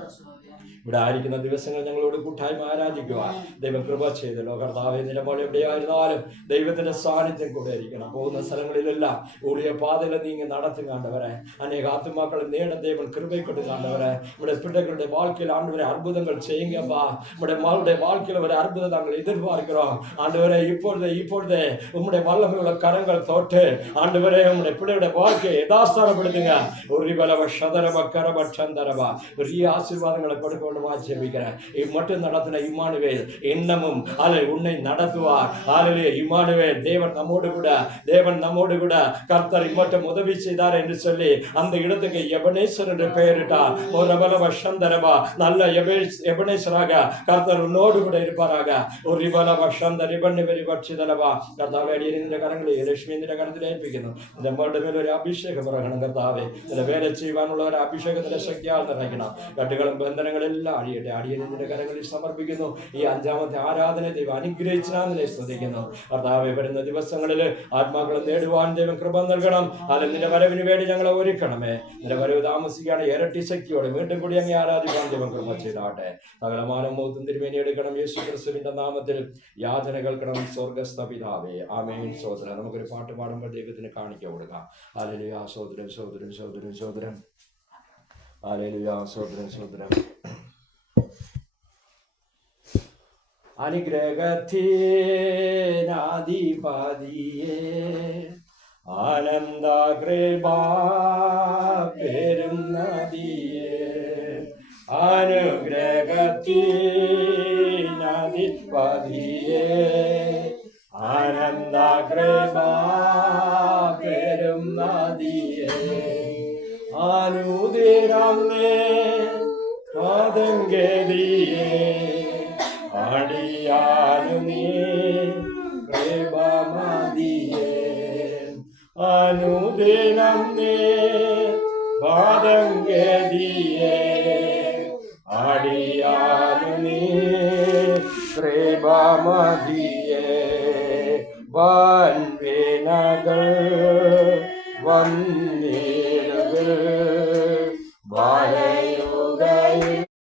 ഇവിടെ ആയിരിക്കുന്ന ദിവസങ്ങൾ ഞങ്ങളോട് കൂട്ടായ്മ ആരാധിക്കുവാൻ ദൈവം കൃപ ചെയ്തല്ലോ. കർത്താവേ, നിന്റെ മോൾ എവിടെയായിരുന്നാലും ദൈവത്തിന്റെ സാന്നിധ്യം കൂടെ ആയിരിക്കണം. പോകുന്ന സ്ഥലങ്ങളിലെല്ലാം ഊഴിയ പാതയിൽ നീങ്ങി നടത്തും കാണ്ടവരെ, അനേക ആത്മാക്കളെ നേടം ദൈവം കൃപയ്ക്കൊണ്ട് കാണ്ടവരെ, ഇവിടെ പിള്ളകളുടെ வாழ்க்கையில் ஆண்டவரே அற்புதங்கள் செய்யுங்கப்பா. உம்முடைய மகளுடைய வாழ்க்கையில் ஒரு அற்புதம் நாங்கள் எதிர்பார்க்கிறோம். ஆண்டவரே, இப்பொழுதே உம்முடைய வல்லமையுள்ள கரங்கள் தொட்டு ஆண்டவரே உம்முடைய பிள்ளையுடைய வாழ்க்கையை யதாஸ்தானப்படுத்துங்க. ஒரு பலவ சதரவ கரவ சந்தரவா பெரிய ஆசீர்வாதங்களை கொடுக்க ஜெபிக்கிறேன். மட்டும் நடத்தின இம்மானுவேல் இன்னமும் உன்னை நடத்துவார். இம்மானுவேல் தேவன் நம்மோடு கூட கர்த்தர் இம்மட்டும் உதவி செய்தார் என்று சொல்லி அந்த இடத்துக்கு எபனேசர் என்று பெயரிட்டார். ஒரு பலவ சந்தரவா நல்ல எபனேசராக கர்த்தர் உன்னோடு கூட இருப்பாராக. ஒரு பலவ சந்தர் இபண்ணி வெளிபட்சிதலவா. കർത്താവേ, നിന്റെ കരങ്ങളിൽ ലക്ഷ്മി നിന്റെ കരത്തിൽ ഏൽപ്പിക്കുന്നു. നമ്മുടെ മേലെ ഒരു അഭിഷേകം ഇറങ്ങണം. കർത്താവേ, നിന്റെ വേല ചെയ്യുവാനുള്ള ഒരു അഭിഷേകത്തിന്റെ ശക്തിയാൽ നിറയ്ക്കണം. കെട്ടുകളും ബന്ധനങ്ങളെല്ലാം അടിയട്ടെ. അടിയനെ നിന്റെ കരങ്ങളിൽ സമർപ്പിക്കുന്നു. ഈ അഞ്ചാമത്തെ ആരാധന ദൈവം അനുഗ്രഹിച്ചാൽ ശ്രദ്ധിക്കുന്നു. കർത്താവേ, വരുന്ന ദിവസങ്ങളിൽ ആത്മാക്കളെ നേടുവാൻ ദൈവം കൃപ നൽകണം. നിന്റെ വരവിന് വേണ്ടി ഞങ്ങളെ ഒരുക്കണമേ. നിന്റെ വരവ് താമസിക്കുകയാണ്. ഇരട്ടി ശക്തിയോടെ വീണ്ടും കൂടി അങ്ങ് ആരാധിക്കാൻ ദൈവം കൃപ ചെയ്താട്ടെ. സകലമാനം മോത്തും തിരുമേനി എടുക്കണം. യേശു ക്രിസ്തുവിന്റെ നാമത്തിൽ യാചന കേൾക്കണം. സ്വർഗസ്ഥ പിതാവേ, ആമേൻ. സോദരൻ, നമുക്കൊരു പാട്ട് പാടുമ്പോൾ ദൈവത്തിന് കാണിക്ക കൊടുക്കാം. ഹല്ലേലൂയ. സോദരൻ സോദരൻ സോദരൻ സോദരൻ ഹല്ലേലൂയ. സോദരൻ സോദരൻ അനുഗ്രഹത്തിനാധിപതിയേ ആനന്ദ കൃപ പെരും നദിയേ അനുഗ്രഹത്തിനാധിപതിയേ ആനന്ദ കൃപ പെരും നദിയേ അനുദിനം പാദംഗതിയേ അടിയാനു നീ കൃപമതിയേ അനുദിനം നീ പാദംഗതിയേ അടിയാനു നീ കൃപമതിയേ വൻവിനകൾ വന്നിടുകൾ